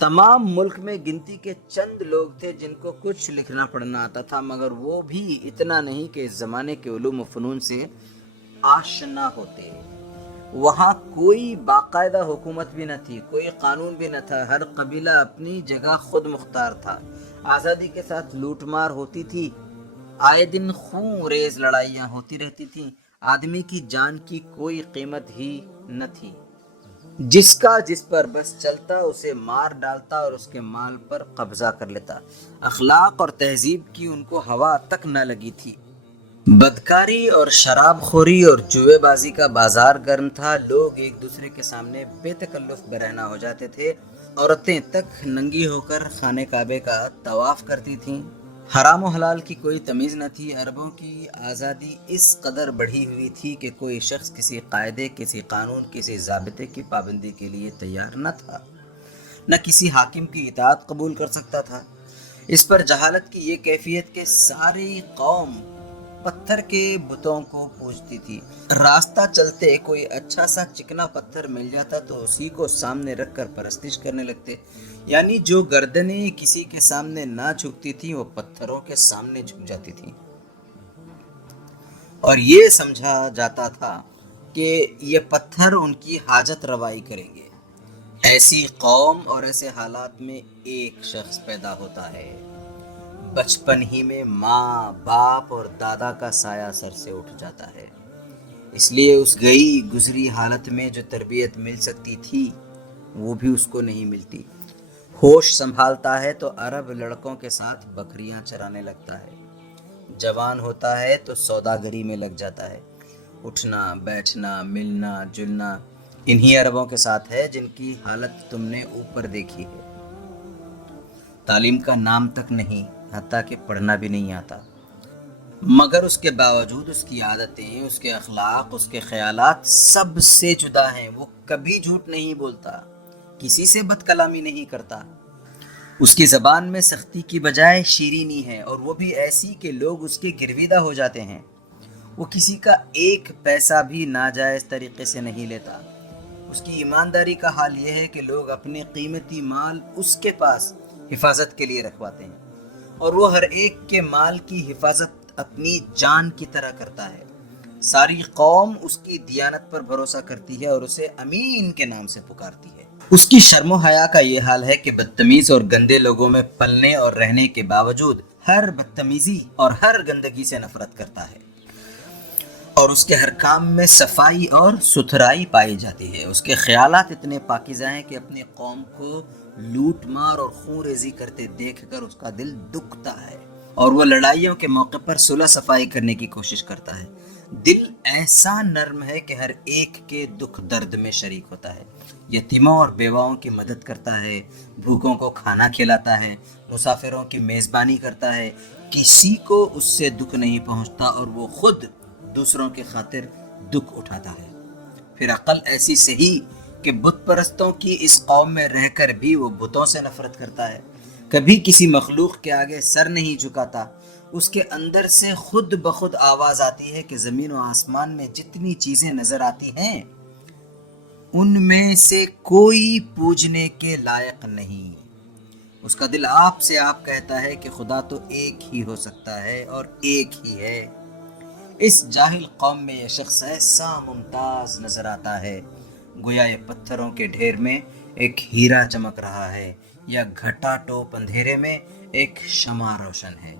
تمام ملک میں گنتی کے چند لوگ تھے جن کو کچھ لکھنا پڑھنا آتا تھا، مگر وہ بھی اتنا نہیں کہ اس زمانے کے علوم و فنون سے آشنا ہوتے۔ وہاں کوئی باقاعدہ حکومت بھی نہ تھی، کوئی قانون بھی نہ تھا، ہر قبیلہ اپنی جگہ خود مختار تھا۔ آزادی کے ساتھ لوٹ مار ہوتی تھی، آئے دن خون ریز لڑائیاں ہوتی رہتی تھیں، آدمی کی جان کی کوئی قیمت ہی نہ تھی۔ جس کا جس پر بس چلتا اسے مار ڈالتا اور اس کے مال پر قبضہ کر لیتا۔ اخلاق اور تہذیب کی ان کو ہوا تک نہ لگی تھی۔ بدکاری اور شراب خوری اور جوئے بازی کا بازار گرم تھا، لوگ ایک دوسرے کے سامنے بے تکلف برہنہ ہو جاتے تھے، عورتیں تک ننگی ہو کر خانہ کعبے کا طواف کرتی تھیں، حرام و حلال کی کوئی تمیز نہ تھی۔ عربوں کی آزادی اس قدر بڑھی ہوئی تھی کہ کوئی شخص کسی قاعدے، کسی قانون، کسی ضابطے کی پابندی کے لیے تیار نہ تھا، نہ کسی حاکم کی اطاعت قبول کر سکتا تھا۔ اس پر جہالت کی یہ کیفیت کہ ساری قوم پتھر کے بتوں کو پوجتی تھی۔ راستہ چلتے کوئی اچھا سا چکنا پتھر مل جاتا تو اسی کو سامنے رکھ کر پرستش کرنے لگتے، یعنی جو گردنیں کسی کے سامنے نہ جھکتی تھیں وہ پتھروں کے سامنے جھک جاتی تھیں، اور یہ سمجھا جاتا تھا کہ یہ پتھر ان کی حاجت روائی کریں گے۔ ایسی قوم اور ایسے حالات میں ایک شخص پیدا ہوتا ہے، بچپن ہی میں ماں، باپ اور دادا کا سایہ سر سے اٹھ جاتا ہے، اس لیے اس گئی گزری حالت میں جو تربیت مل سکتی تھی وہ بھی اس کو نہیں ملتی۔ ہوش سنبھالتا ہے تو عرب لڑکوں کے ساتھ بکریاں چرانے لگتا ہے، جوان ہوتا ہے تو سوداگری میں لگ جاتا ہے۔ اٹھنا بیٹھنا ملنا جلنا انہی عربوں کے ساتھ ہے جن کی حالت تم نے اوپر دیکھی ہے۔ تعلیم کا نام تک نہیں، حتیٰ کہ پڑھنا بھی نہیں آتا، مگر اس کے باوجود اس کی عادتیں، اس کے اخلاق، اس کے خیالات سب سے جدا ہیں۔ وہ کبھی جھوٹ نہیں بولتا، کسی سے بد کلامی نہیں کرتا، اس کی زبان میں سختی کی بجائے شیرینی ہے، اور وہ بھی ایسی کہ لوگ اس کے گرویدہ ہو جاتے ہیں۔ وہ کسی کا ایک پیسہ بھی ناجائز طریقے سے نہیں لیتا۔ اس کی ایمانداری کا حال یہ ہے کہ لوگ اپنے قیمتی مال اس کے پاس حفاظت کے لیے رکھواتے ہیں، اور وہ ہر ایک کے مال کی حفاظت اپنی جان کی طرح کرتا ہے۔ ساری قوم اس کی دیانت پر بھروسہ کرتی ہے اور اسے امین کے نام سے پکارتی ہے۔ اس کی شرم و حیا کا یہ حال ہے کہ بدتمیز اور گندے لوگوں میں پلنے اور رہنے کے باوجود ہر بدتمیزی اور ہر گندگی سے نفرت کرتا ہے، اور اس کے ہر کام میں صفائی اور ستھرائی پائی جاتی ہے۔ اس کے خیالات اتنے پاکیزہ ہیں کہ اپنی قوم کو لوٹ مار اور خون ریزی کرتے دیکھ کر اس کا دل دکھتا ہے، اور وہ لڑائیوں کے موقع پر صلح صفائی کرنے کی کوشش کرتا ہے۔ دل ایسا نرم ہے کہ ہر ایک کے دکھ درد میں شریک ہوتا ہے، یتیموں اور بیواؤں کی مدد کرتا ہے، بھوکوں کو کھانا کھلاتا ہے، مسافروں کی میزبانی کرتا ہے، کسی کو اس سے دکھ نہیں پہنچتا، اور وہ خود دوسروں کی خاطر دکھ اٹھاتا ہے۔ پھر عقل ایسی صحیح کہ بت پرستوں کی اس قوم میں رہ کر بھی وہ بتوں سے نفرت کرتا ہے، کبھی کسی مخلوق کے آگے سر نہیں جھکاتا۔ اس کے اندر سے خود بخود آواز آتی ہے کہ زمین و آسمان میں جتنی چیزیں نظر آتی ہیں ان میں سے کوئی پوجنے کے لائق نہیں۔ اس کا دل آپ سے آپ کہتا ہے کہ خدا تو ایک ہی ہو سکتا ہے اور ایک ہی ہے۔ اس جاہل قوم میں یہ شخص ایسا ممتاز نظر آتا ہے گویا یہ پتھروں کے ڈھیر میں ایک ہیرا چمک رہا ہے، یا گھٹا ٹوپ اندھیرے میں ایک شمع روشن ہے۔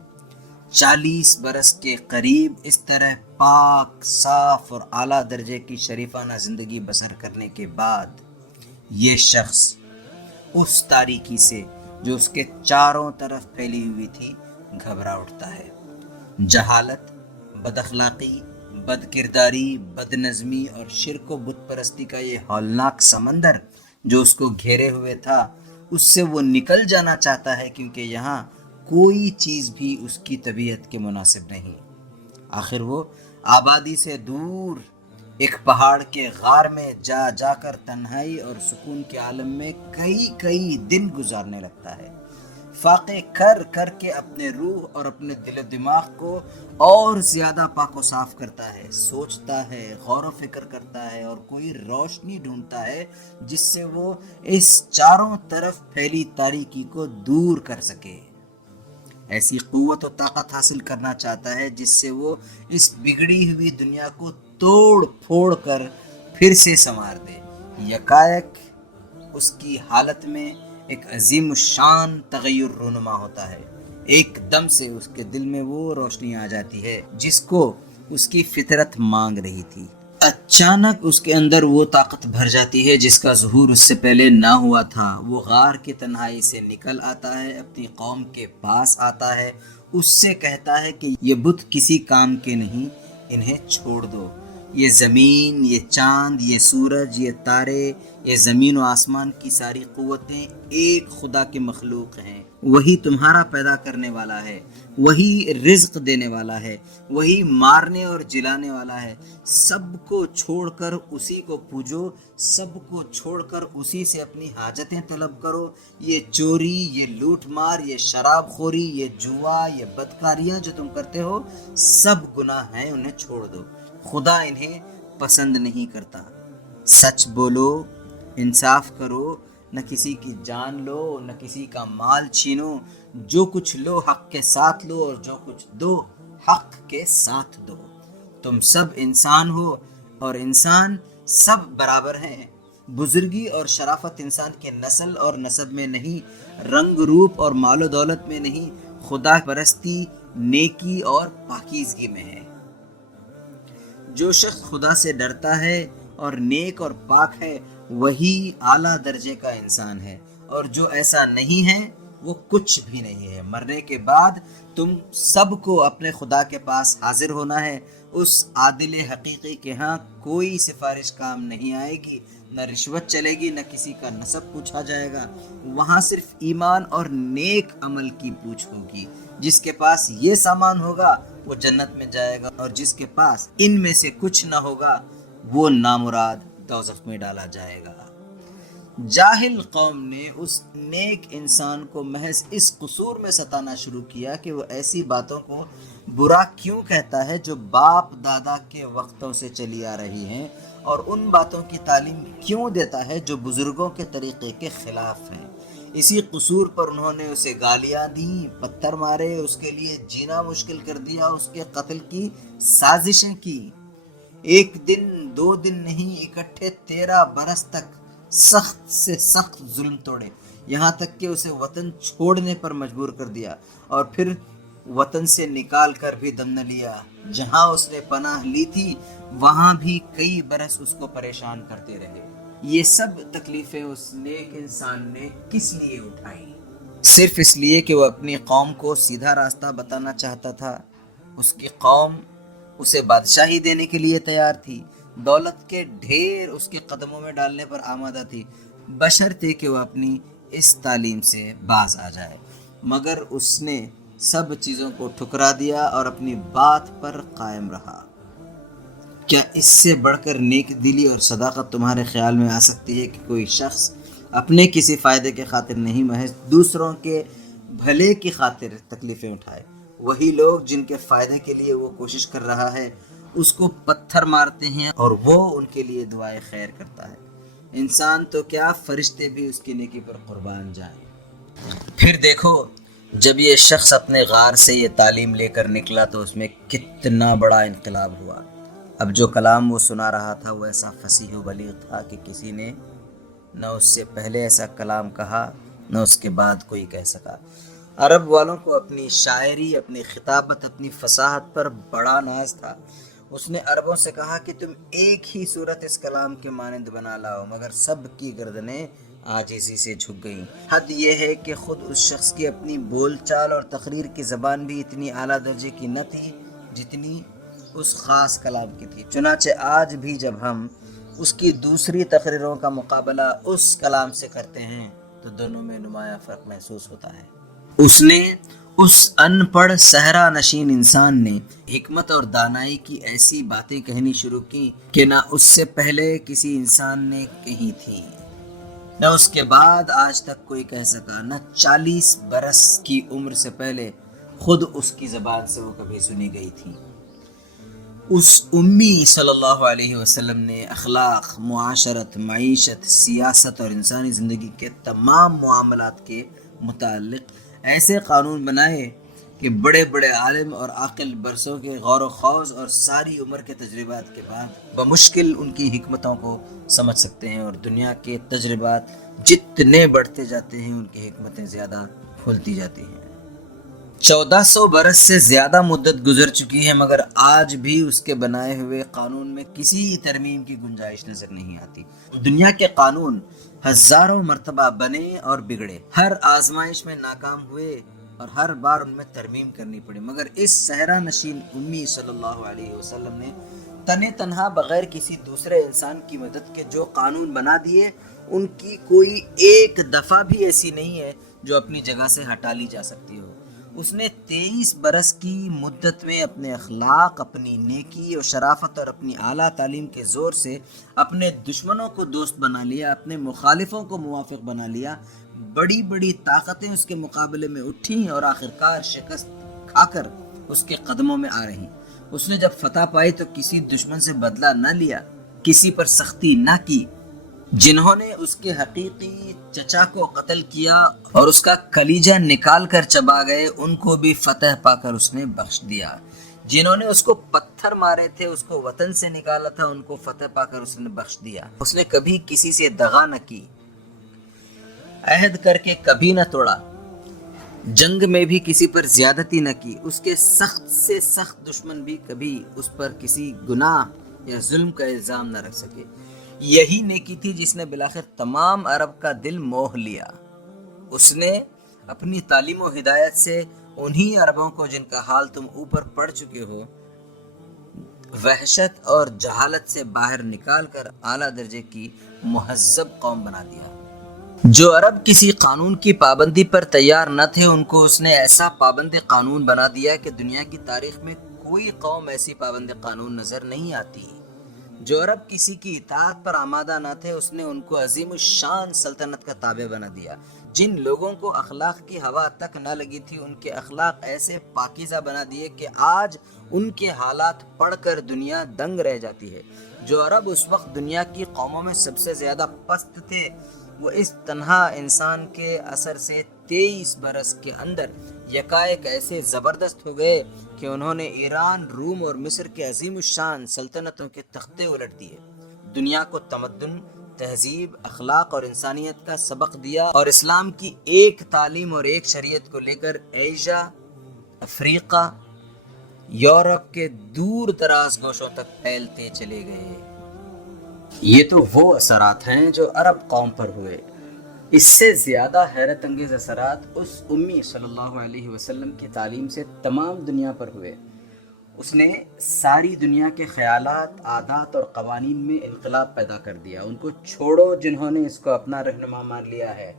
40 برس کے قریب اس طرح پاک صاف اور اعلیٰ درجے کی شریفانہ زندگی بسر کرنے کے بعد یہ شخص اس تاریکی سے جو اس کے چاروں طرف پھیلی ہوئی تھی گھبرا اٹھتا ہے۔ جہالت، بد اخلاقی، بد کرداری، بد نظمی اور شرک و بت پرستی کا یہ ہولناک سمندر جو اس کو گھیرے ہوئے تھا، اس سے وہ نکل جانا چاہتا ہے، کیونکہ یہاں کوئی چیز بھی اس کی طبیعت کے مناسب نہیں۔ آخر وہ آبادی سے دور ایک پہاڑ کے غار میں جا جا کر تنہائی اور سکون کے عالم میں کئی دن گزارنے لگتا ہے، فاقے کر کر کے اپنے روح اور اپنے دل و دماغ کو اور زیادہ پاک و صاف کرتا ہے، سوچتا ہے، غور و فکر کرتا ہے، اور کوئی روشنی ڈھونڈتا ہے جس سے وہ اس چاروں طرف پھیلی تاریکی کو دور کر سکے۔ ایسی قوت و طاقت حاصل کرنا چاہتا ہے جس سے وہ اس بگڑی ہوئی دنیا کو توڑ پھوڑ کر پھر سے سنوار دے۔ یکایک اس کی حالت میں ایک عظیم الشان تغیر رونما ہوتا ہے، ایک دم سے اس کے دل میں وہ روشنی آ جاتی ہے جس کو اس کی فطرت مانگ رہی تھی۔ اچانک اس کے اندر وہ طاقت بھر جاتی ہے جس کا ظہور اس سے پہلے نہ ہوا تھا۔ وہ غار کی تنہائی سے نکل آتا ہے، اپنی قوم کے پاس آتا ہے، اس سے کہتا ہے کہ یہ بت کسی کام کے نہیں، انہیں چھوڑ دو۔ یہ زمین، یہ چاند، یہ سورج، یہ تارے، یہ زمین و آسمان کی ساری قوتیں ایک خدا کے مخلوق ہیں۔ وہی تمہارا پیدا کرنے والا ہے، وہی رزق دینے والا ہے، وہی مارنے اور جلانے والا ہے۔ سب کو چھوڑ کر اسی کو پوجو، سب کو چھوڑ کر اسی سے اپنی حاجتیں طلب کرو۔ یہ چوری، یہ لوٹ مار، یہ شراب خوری، یہ جوا، یہ بدکاریاں جو تم کرتے ہو سب گناہ ہیں، انہیں چھوڑ دو، خدا انہیں پسند نہیں کرتا۔ سچ بولو، انصاف کرو، نہ کسی کی جان لو، نہ کسی کا مال چھینو، جو کچھ لو حق کے ساتھ لو، اور جو کچھ دو حق کے ساتھ دو۔ تم سب انسان ہو اور انسان سب برابر ہیں۔ بزرگی اور شرافت انسان کے نسل اور نسب میں نہیں، رنگ روپ اور مال و دولت میں نہیں، خدا پرستی، نیکی اور پاکیزگی میں ہے۔ جو شخص خدا سے ڈرتا ہے اور نیک اور پاک ہے وہی اعلیٰ درجے کا انسان ہے، اور جو ایسا نہیں ہے وہ کچھ بھی نہیں ہے۔ مرنے کے بعد تم سب کو اپنے خدا کے پاس حاضر ہونا ہے۔ اس عادل حقیقی کے ہاں کوئی سفارش کام نہیں آئے گی، نہ رشوت چلے گی، نہ کسی کا نسب پوچھا جائے گا۔ وہاں صرف ایمان اور نیک عمل کی پوچھ ہوگی۔ جس کے پاس یہ سامان ہوگا وہ جنت میں جائے گا، اور جس کے پاس ان میں سے کچھ نہ ہوگا وہ نامراد دوزخ میں ڈالا جائے گا۔ جاہل قوم نے اس نیک انسان کو محض اس قصور میں ستانا شروع کیا کہ وہ ایسی باتوں کو برا کیوں کہتا ہے جو باپ دادا کے وقتوں سے چلی آ رہی ہیں، اور ان باتوں کی تعلیم کیوں دیتا ہے جو بزرگوں کے طریقے کے خلاف ہیں۔ اسی قصور پر انہوں نے اسے گالیاں دیں، پتھر مارے، اس کے لیے جینا مشکل کر دیا، اس کے قتل کی سازشیں کی۔ ایک دن دو دن نہیں، اکٹھے 13 برس تک سخت سے سخت ظلم توڑے، یہاں تک کہ اسے وطن چھوڑنے پر مجبور کر دیا، اور پھر وطن سے نکال کر بھی دم نہ لیا۔ جہاں اس نے پناہ لی تھی وہاں بھی کئی برس اس کو پریشان کرتے رہے۔ یہ سب تکلیفیں اس نیک انسان نے کس لیے اٹھائیں؟ صرف اس لیے کہ وہ اپنی قوم کو سیدھا راستہ بتانا چاہتا تھا۔ اس کی قوم اسے بادشاہی دینے کے لیے تیار تھی، دولت کے ڈھیر اس کے قدموں میں ڈالنے پر آمادہ تھی، بشرطے کہ وہ اپنی اس تعلیم سے باز آ جائے۔ مگر اس نے سب چیزوں کو ٹھکرا دیا اور اپنی بات پر قائم رہا۔ کیا اس سے بڑھ کر نیک دلی اور صداقت تمہارے خیال میں آ سکتی ہے کہ کوئی شخص اپنے کسی فائدے کے خاطر نہیں، محض دوسروں کے بھلے کی خاطر تکلیفیں اٹھائے؟ وہی لوگ جن کے فائدے کے لیے وہ کوشش کر رہا ہے اس کو پتھر مارتے ہیں اور وہ ان کے لیے دعائے خیر کرتا ہے۔ انسان تو کیا، فرشتے بھی اس کی نیکی پر قربان جائیں۔ پھر دیکھو، جب یہ شخص اپنے غار سے یہ تعلیم لے کر نکلا تو اس میں کتنا بڑا انقلاب ہوا۔ اب جو کلام وہ سنا رہا تھا وہ ایسا فصیح و بلیغ تھا کہ کسی نے نہ اس سے پہلے ایسا کلام کہا نہ اس کے بعد کوئی کہہ سکا۔ عرب والوں کو اپنی شاعری، اپنی خطابت، اپنی فصاحت پر بڑا ناز تھا۔ اس نے عربوں سے کہا کہ تم ایک ہی صورت اس کلام کے مانند بنا لاؤ، مگر سب کی گردنیں عاجزی سے جھک گئیں۔ حد یہ ہے کہ خود اس شخص کی اپنی بول چال اور تقریر کی زبان بھی اتنی اعلیٰ درجے کی نہ تھی جتنی اس خاص کلام کی تھی۔ چنانچہ آج بھی جب ہم اس کی دوسری تقریروں کا مقابلہ اس کلام سے کرتے ہیں تو دونوں میں نمایاں فرق محسوس ہوتا ہے۔ اس نے اس ان پڑھ صحرا نشین انسان نے حکمت اور دانائی کی ایسی باتیں کہنی شروع کی کہ نہ اس سے پہلے کسی انسان نے کہی تھی، نہ اس کے بعد آج تک کوئی کہہ سکا، نہ 40 برس کی عمر سے پہلے خود اس کی زبان سے وہ کبھی سنی گئی تھی۔ اس امی صلی اللہ علیہ وسلم نے اخلاق، معاشرت، معیشت، سیاست اور انسانی زندگی کے تمام معاملات کے متعلق ایسے قانون بنائے کہ بڑے بڑے عالم اور عاقل برسوں کے غور و خوض اور ساری عمر کے تجربات کے بعد بمشکل ان کی حکمتوں کو سمجھ سکتے ہیں، اور دنیا کے تجربات جتنے بڑھتے جاتے ہیں ان کی حکمتیں زیادہ کھلتی جاتی ہیں۔ 1400 برس سے زیادہ مدت گزر چکی ہے مگر آج بھی اس کے بنائے ہوئے قانون میں کسی ترمیم کی گنجائش نظر نہیں آتی۔ دنیا کے قانون ہزاروں مرتبہ بنے اور بگڑے، ہر آزمائش میں ناکام ہوئے اور ہر بار ان میں ترمیم کرنی پڑی، مگر اس صحرا نشین امی صلی اللہ علیہ وسلم نے تنے تنہا بغیر کسی دوسرے انسان کی مدد کے جو قانون بنا دیے ان کی کوئی ایک دفعہ بھی ایسی نہیں ہے جو اپنی جگہ سے ہٹا لی جا سکتی ہو۔ اس نے 23 برس کی مدت میں اپنے اخلاق، اپنی نیکی اور شرافت اور اپنی اعلیٰ تعلیم کے زور سے اپنے دشمنوں کو دوست بنا لیا، اپنے مخالفوں کو موافق بنا لیا۔ بڑی بڑی طاقتیں اس کے مقابلے میں اٹھیں اور آخرکار شکست کھا کر اس کے قدموں میں آ رہی۔ اس نے جب فتح پائی تو کسی دشمن سے بدلہ نہ لیا، کسی پر سختی نہ کی۔ جنہوں نے اس کے حقیقی چچا کو قتل کیا اور اس کا کلیجہ نکال کر چبا گئے ان کو بھی فتح پا کر اس نے بخش دیا۔ جنہوں نے اس کو پتھر مارے تھے، اس کو وطن سے نکالا تھا، ان کو فتح پا کر اس نے بخش دیا۔ اس نے کبھی کسی سے دغا نہ کی، عہد کر کے کبھی نہ توڑا، جنگ میں بھی کسی پر زیادتی نہ کی۔ اس کے سخت سے سخت دشمن بھی کبھی اس پر کسی گناہ یا ظلم کا الزام نہ رکھ سکے۔ یہی نیکی تھی جس نے بالآخر تمام عرب کا دل موہ لیا۔ اس نے اپنی تعلیم و ہدایت سے انہی عربوں کو جن کا حال تم اوپر پڑھ چکے ہو وحشت اور جہالت سے باہر نکال کر اعلیٰ درجے کی مہذب قوم بنا دیا۔ جو عرب کسی قانون کی پابندی پر تیار نہ تھے ان کو اس نے ایسا پابند قانون بنا دیا کہ دنیا کی تاریخ میں کوئی قوم ایسی پابند قانون نظر نہیں آتی۔ جو عرب کسی کی اطاعت پر آمادہ نہ تھے اس نے ان کو عظیم الشان سلطنت کا تابع بنا دیا۔ جن لوگوں کو اخلاق کی ہوا تک نہ لگی تھی ان کے اخلاق ایسے پاکیزہ بنا دیے کہ آج ان کے حالات پڑھ کر دنیا دنگ رہ جاتی ہے۔ جو عرب اس وقت دنیا کی قوموں میں سب سے زیادہ پست تھے وہ اس تنہا انسان کے اثر سے 23 برس کے اندر یکایک ایسے زبردست ہو گئے کہ انہوں نے ایران، روم اور مصر کے عظیم الشان سلطنتوں کے تختے الٹ دیے، دنیا کو تمدن، تہذیب، اخلاق اور انسانیت کا سبق دیا اور اسلام کی ایک تعلیم اور ایک شریعت کو لے کر ایشیا، افریقہ، یورپ کے دور دراز گوشوں تک پھیلتے چلے گئے۔ یہ تو وہ اثرات ہیں جو عرب قوم پر ہوئے۔ اس سے زیادہ حیرت انگیز اثرات اس امی صلی اللہ علیہ وسلم کی تعلیم سے تمام دنیا پر ہوئے۔ اس نے ساری دنیا کے خیالات، عادات اور قوانین میں انقلاب پیدا کر دیا۔ ان کو چھوڑو جنہوں نے اس کو اپنا رہنما مان لیا ہے،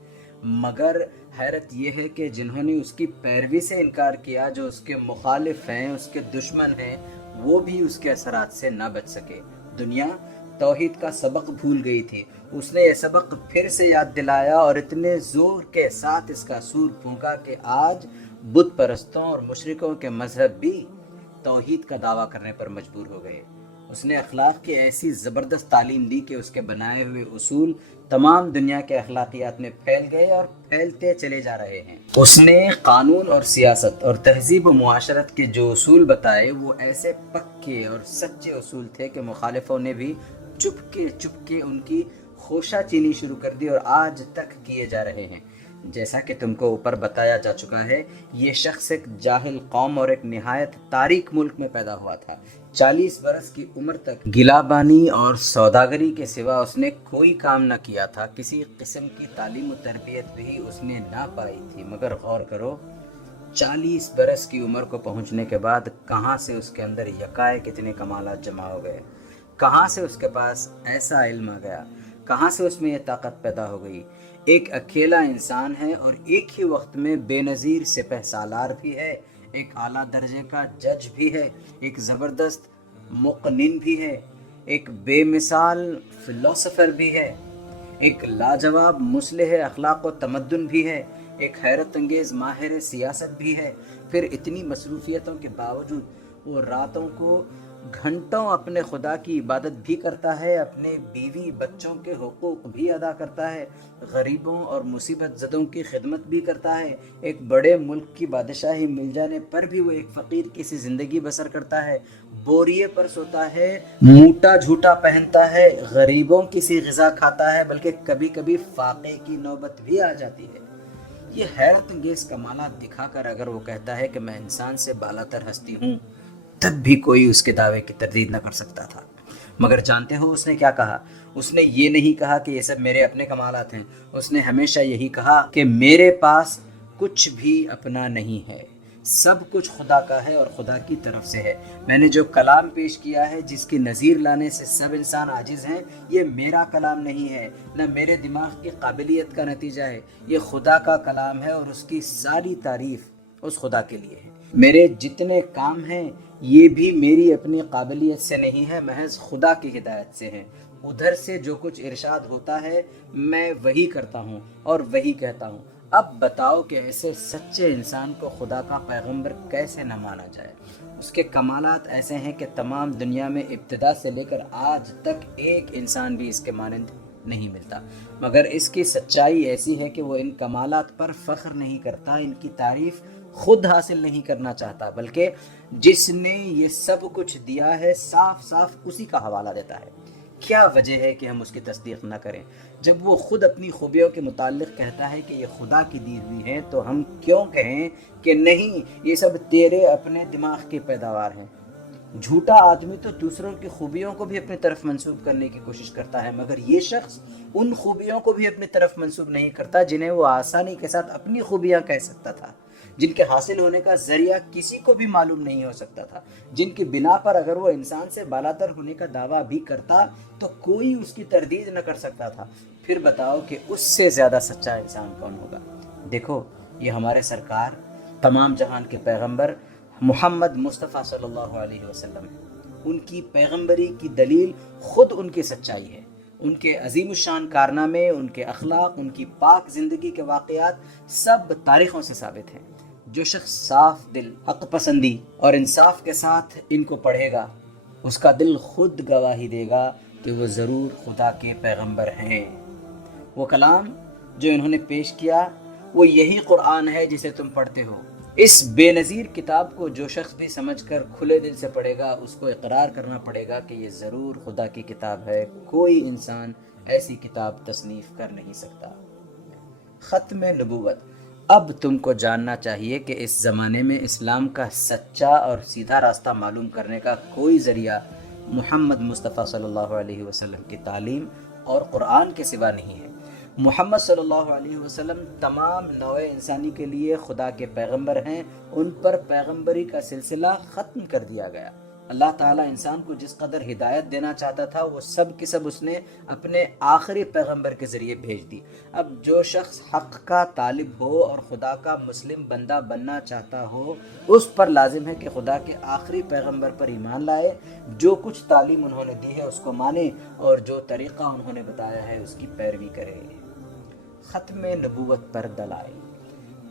مگر حیرت یہ ہے کہ جنہوں نے اس کی پیروی سے انکار کیا، جو اس کے مخالف ہیں، اس کے دشمن ہیں، وہ بھی اس کے اثرات سے نہ بچ سکے۔ دنیا توحید کا سبق بھول گئی تھی، اس نے یہ سبق پھر سے یاد دلایا اور اتنے زور کے ساتھ اس کا سور پھونکا کہ آج بت پرستوں اور مشرکوں کے مذہب بھی توحید کا دعویٰ کرنے پر مجبور ہو گئے۔ اس نے اخلاق کی ایسی زبردست تعلیم دی کہ اس کے بنائے ہوئے اصول تمام دنیا کے اخلاقیات میں پھیل گئے اور پھیلتے چلے جا رہے ہیں۔ اس نے قانون اور سیاست اور تہذیب و معاشرت کے جو اصول بتائے وہ ایسے پکے اور سچے اصول تھے کہ مخالفوں نے بھی چپ کے ان کی خوشہ چینی شروع کر دی اور آج تک کیے جا رہے ہیں۔ جیسا کہ تم کو اوپر بتایا جا چکا ہے، یہ شخص ایک جاہل قوم اور ایک نہایت تاریک ملک میں پیدا ہوا تھا۔ 40 برس کی عمر تک گلا بانی اور سوداگری کے سوا اس نے کوئی کام نہ کیا تھا۔ کسی قسم کی تعلیم و تربیت بھی اس نے نہ پائی تھی، مگر غور کرو 40 برس کی عمر کو پہنچنے کے بعد کہاں سے اس کے اندر یکایک اتنے کمالات جمع ہو گئے، کہاں سے اس کے پاس ایسا علم آ گیا، کہاں سے اس میں یہ طاقت پیدا ہو گئی۔ ایک اکیلا انسان ہے اور ایک ہی وقت میں بے نظیر سپہ سالار بھی ہے، ایک اعلیٰ درجے کا جج بھی ہے، ایک زبردست مقنن بھی ہے، ایک بے مثال فلسفر بھی ہے، ایک لاجواب مصلح اخلاق و تمدن بھی ہے، ایک حیرت انگیز ماہر سیاست بھی ہے۔ پھر اتنی مصروفیتوں کے باوجود وہ راتوں کو گھنٹوں اپنے خدا کی عبادت بھی کرتا ہے، اپنے بیوی بچوں کے حقوق بھی ادا کرتا ہے، غریبوں اور مصیبت زدوں کی خدمت بھی کرتا ہے۔ ایک بڑے ملک کی بادشاہی مل جانے پر بھی وہ ایک فقیر کی سی زندگی بسر کرتا ہے، بوریے پر سوتا ہے، موٹا جھوٹا پہنتا ہے، غریبوں کی سی غذا کھاتا ہے، بلکہ کبھی کبھی فاقے کی نوبت بھی آ جاتی ہے۔ یہ حیرت انگیز کمالات دکھا کر اگر وہ کہتا ہے کہ میں انسان سے بالاتر ہستی ہوں، تب بھی کوئی اس کے دعوے کی تردید نہ کر سکتا تھا۔ مگر جانتے ہو اس نے کیا کہا؟ اس نے یہ نہیں کہا کہ یہ سب میرے اپنے کمالات ہیں، اس نے ہمیشہ یہی کہا کہ میرے پاس کچھ بھی اپنا نہیں ہے، سب کچھ خدا کا ہے اور خدا کی طرف سے ہے۔ میں نے جو کلام پیش کیا ہے جس کی نظیر لانے سے سب انسان عاجز ہیں، یہ میرا کلام نہیں ہے، نہ میرے دماغ کی قابلیت کا نتیجہ ہے، یہ خدا کا کلام ہے اور اس کی ساری تعریف اس خدا کے لیے ہے۔ میرے جتنے کام ہیں یہ بھی میری اپنی قابلیت سے نہیں ہے، محض خدا کی ہدایت سے ہیں۔ ادھر سے جو کچھ ارشاد ہوتا ہے میں وہی کرتا ہوں اور وہی کہتا ہوں۔ اب بتاؤ کہ ایسے سچے انسان کو خدا کا پیغمبر کیسے نہ مانا جائے؟ اس کے کمالات ایسے ہیں کہ تمام دنیا میں ابتدا سے لے کر آج تک ایک انسان بھی اس کے مانند نہیں ملتا، مگر اس کی سچائی ایسی ہے کہ وہ ان کمالات پر فخر نہیں کرتا، ان کی تعریف خود حاصل نہیں کرنا چاہتا، بلکہ جس نے یہ سب کچھ دیا ہے صاف صاف اسی کا حوالہ دیتا ہے۔ کیا وجہ ہے کہ ہم اس کی تصدیق نہ کریں؟ جب وہ خود اپنی خوبیوں کے متعلق کہتا ہے کہ یہ خدا کی دی ہوئی ہیں، تو ہم کیوں کہیں کہ نہیں یہ سب تیرے اپنے دماغ کی پیداوار ہیں؟ جھوٹا آدمی تو دوسروں کی خوبیوں کو بھی اپنی طرف منسوب کرنے کی کوشش کرتا ہے، مگر یہ شخص ان خوبیوں کو بھی اپنی طرف منسوب نہیں کرتا جنہیں وہ آسانی کے ساتھ اپنی خوبیاں کہہ سکتا تھا، جن کے حاصل ہونے کا ذریعہ کسی کو بھی معلوم نہیں ہو سکتا تھا، جن کی بنا پر اگر وہ انسان سے بالاتر ہونے کا دعویٰ بھی کرتا تو کوئی اس کی تردید نہ کر سکتا تھا۔ پھر بتاؤ کہ اس سے زیادہ سچا انسان کون ہوگا؟ دیکھو، یہ ہمارے سرکار، تمام جہان کے پیغمبر محمد مصطفیٰ صلی اللہ علیہ وسلم ہیں۔ ان کی پیغمبری کی دلیل خود ان کی سچائی ہے، ان کے عظیم الشان کارنامے، ان کے اخلاق، ان کی پاک زندگی کے واقعات سب تاریخوں سے ثابت ہیں۔ جو شخص صاف دل، حق پسندی اور انصاف کے ساتھ ان کو پڑھے گا، اس کا دل خود گواہی دے گا کہ وہ ضرور خدا کے پیغمبر ہیں۔ وہ کلام جو انہوں نے پیش کیا وہ یہی قرآن ہے جسے تم پڑھتے ہو۔ اس بے نظیر کتاب کو جو شخص بھی سمجھ کر کھلے دل سے پڑھے گا، اس کو اقرار کرنا پڑے گا کہ یہ ضرور خدا کی کتاب ہے، کوئی انسان ایسی کتاب تصنیف کر نہیں سکتا۔ ختم نبوت۔ اب تم کو جاننا چاہیے کہ اس زمانے میں اسلام کا سچا اور سیدھا راستہ معلوم کرنے کا کوئی ذریعہ محمد مصطفیٰ صلی اللہ علیہ وسلم کی تعلیم اور قرآن کے سوا نہیں ہے۔ محمد صلی اللہ علیہ وسلم تمام نوع انسانی کے لیے خدا کے پیغمبر ہیں، ان پر پیغمبری کا سلسلہ ختم کر دیا گیا۔ اللہ تعالیٰ انسان کو جس قدر ہدایت دینا چاہتا تھا وہ سب کی سب اس نے اپنے آخری پیغمبر کے ذریعے بھیج دی۔ اب جو شخص حق کا طالب ہو اور خدا کا مسلم بندہ بننا چاہتا ہو، اس پر لازم ہے کہ خدا کے آخری پیغمبر پر ایمان لائے، جو کچھ تعلیم انہوں نے دی ہے اس کو مانے، اور جو طریقہ انہوں نے بتایا ہے اس کی پیروی کرے۔ ختم نبوت پر دلائل۔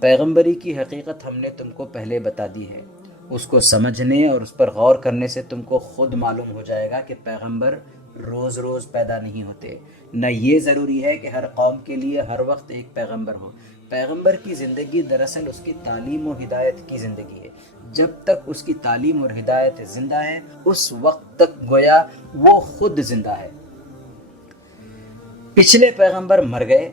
پیغمبری کی حقیقت ہم نے تم کو پہلے بتا دی ہے، اس کو سمجھنے اور اس پر غور کرنے سے تم کو خود معلوم ہو جائے گا کہ پیغمبر روز روز پیدا نہیں ہوتے، نہ یہ ضروری ہے کہ ہر قوم کے لیے ہر وقت ایک پیغمبر ہو۔ پیغمبر کی زندگی دراصل اس کی تعلیم و ہدایت کی زندگی ہے۔ جب تک اس کی تعلیم اور ہدایت زندہ ہے، اس وقت تک گویا وہ خود زندہ ہے۔ پچھلے پیغمبر مر گئے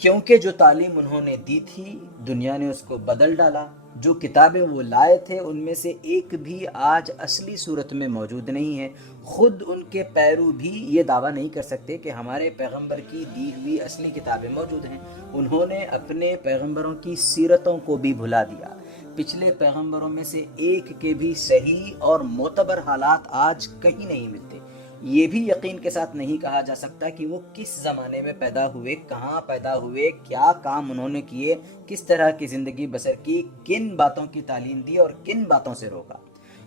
کیونکہ جو تعلیم انہوں نے دی تھی دنیا نے اس کو بدل ڈالا۔ جو کتابیں وہ لائے تھے ان میں سے ایک بھی آج اصلی صورت میں موجود نہیں ہے۔ خود ان کے پیرو بھی یہ دعویٰ نہیں کر سکتے کہ ہمارے پیغمبر کی دی ہوئی اصلی کتابیں موجود ہیں۔ انہوں نے اپنے پیغمبروں کی سیرتوں کو بھی بھلا دیا۔ پچھلے پیغمبروں میں سے ایک کے بھی صحیح اور معتبر حالات آج کہیں نہیں ملتے۔ یہ بھی یقین کے ساتھ نہیں کہا جا سکتا کہ وہ کس زمانے میں پیدا ہوئے، کہاں پیدا ہوئے، کیا کام انہوں نے کیے، کس طرح کی زندگی بسر کی، کن باتوں کی تعلیم دی اور کن باتوں سے روکا۔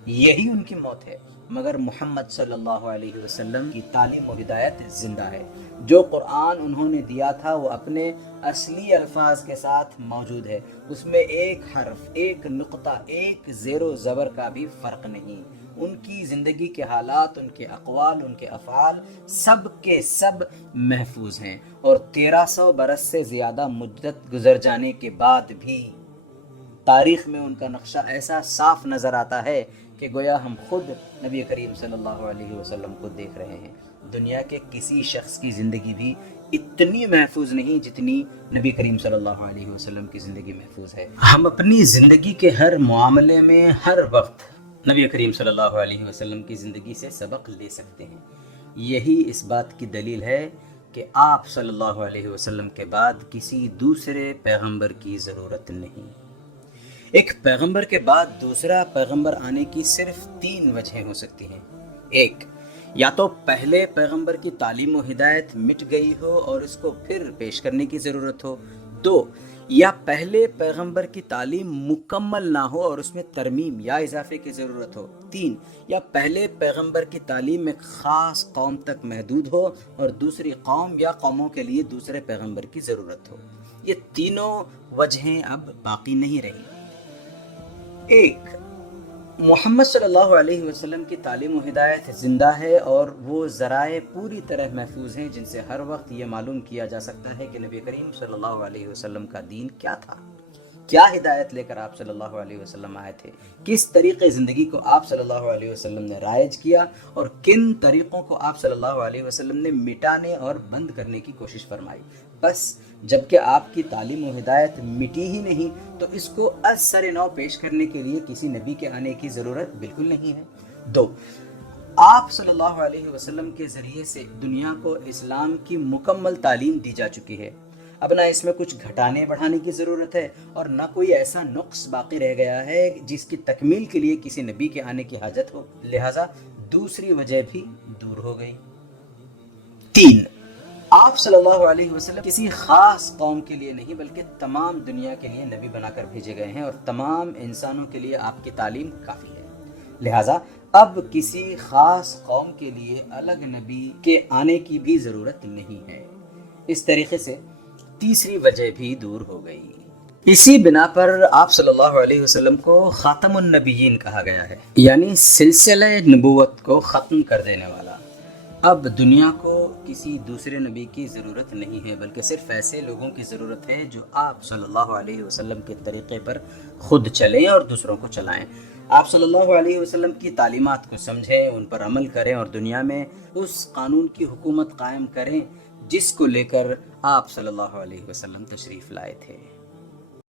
یہی ان کی موت ہے، مگر محمد صلی اللہ علیہ وسلم کی تعلیم و ہدایت زندہ ہے۔ جو قرآن انہوں نے دیا تھا وہ اپنے اصلی الفاظ کے ساتھ موجود ہے، اس میں ایک حرف، ایک نقطہ، ایک زیر و زبر کا بھی فرق نہیں۔ ان کی زندگی کے حالات، ان کے اقوال، ان کے افعال سب کے سب محفوظ ہیں، اور 1300 برس سے زیادہ مدت گزر جانے کے بعد بھی تاریخ میں ان کا نقشہ ایسا صاف نظر آتا ہے کہ گویا ہم خود نبی کریم صلی اللہ علیہ وسلم کو دیکھ رہے ہیں۔ دنیا کے کسی شخص کی زندگی بھی اتنی محفوظ نہیں جتنی نبی کریم صلی اللہ علیہ وسلم کی زندگی محفوظ ہے۔ ہم اپنی زندگی کے ہر معاملے میں ہر وقت نبی کریم صلی اللہ علیہ وسلم کی زندگی سے سبق لے سکتے ہیں۔ یہی اس بات کی دلیل ہے کہ آپ صلی اللہ علیہ وسلم کے بعد کسی دوسرے پیغمبر کی ضرورت نہیں۔ ایک پیغمبر کے بعد دوسرا پیغمبر آنے کی صرف 3 وجہیں ہو سکتی ہیں۔ ایک، یا تو پہلے پیغمبر کی تعلیم و ہدایت مٹ گئی ہو اور اس کو پھر پیش کرنے کی ضرورت ہو۔ 2، یا پہلے پیغمبر کی تعلیم مکمل نہ ہو اور اس میں ترمیم یا اضافے کی ضرورت ہو۔ 3، یا پہلے پیغمبر کی تعلیم ایک خاص قوم تک محدود ہو اور دوسری قوم یا قوموں کے لیے دوسرے پیغمبر کی ضرورت ہو۔ یہ تینوں وجہیں اب باقی نہیں رہی۔ ایک، محمد صلی اللہ علیہ وسلم کی تعلیم و ہدایت زندہ ہے اور وہ ذرائع پوری طرح محفوظ ہیں جن سے ہر وقت یہ معلوم کیا جا سکتا ہے کہ نبی کریم صلی اللہ علیہ وسلم کا دین کیا تھا۔ کیا ہدایت لے کر آپ صلی اللہ علیہ وسلم آئے تھے، کس طریقے زندگی کو آپ صلی اللہ علیہ وسلم نے رائج کیا، اور کن طریقوں کو آپ صلی اللہ علیہ وسلم نے مٹانے اور بند کرنے کی کوشش فرمائی۔ بس جبکہ آپ کی تعلیم و ہدایت مٹی ہی نہیں تو اس کو از سر نو پیش کرنے کے لیے کسی نبی کے آنے کی ضرورت بالکل نہیں ہے۔ 2، آپ صلی اللہ علیہ وسلم کے ذریعے سے دنیا کو اسلام کی مکمل تعلیم دی جا چکی ہے، اب نہ اس میں کچھ گھٹانے بڑھانے کی ضرورت ہے اور نہ کوئی ایسا نقص باقی رہ گیا ہے جس کی تکمیل کے لیے کسی نبی کے آنے کی حاجت ہو، لہٰذا دوسری وجہ بھی دور ہو گئی۔ 3، آپ صلی اللہ علیہ وسلم کسی خاص قوم کے لیے نہیں بلکہ تمام دنیا کے لیے نبی بنا کر بھیجے گئے ہیں، اور تمام انسانوں کے لیے آپ کی تعلیم کافی ہے، لہٰذا اب کسی خاص قوم کے لیے الگ نبی کے آنے کی بھی ضرورت نہیں ہے۔ اس طریقے سے تیسری وجہ بھی دور ہو گئی۔ اسی بنا پر آپ صلی اللہ علیہ وسلم کو خاتم النبیین کہا گیا ہے، یعنی سلسلہ نبوت کو ختم کر دینے والا۔ اب دنیا کو کسی دوسرے نبی کی ضرورت نہیں ہے بلکہ صرف ایسے لوگوں کی ضرورت ہے جو آپ صلی اللہ علیہ وسلم کے طریقے پر خود چلیں اور دوسروں کو چلائیں۔ آپ صلی اللہ علیہ وسلم کی تعلیمات کو سمجھیں، ان پر عمل کریں اور دنیا میں اس قانون کی حکومت قائم کریں جس کو لے کر آپ صلی اللہ علیہ وسلم تشریف لائے تھے۔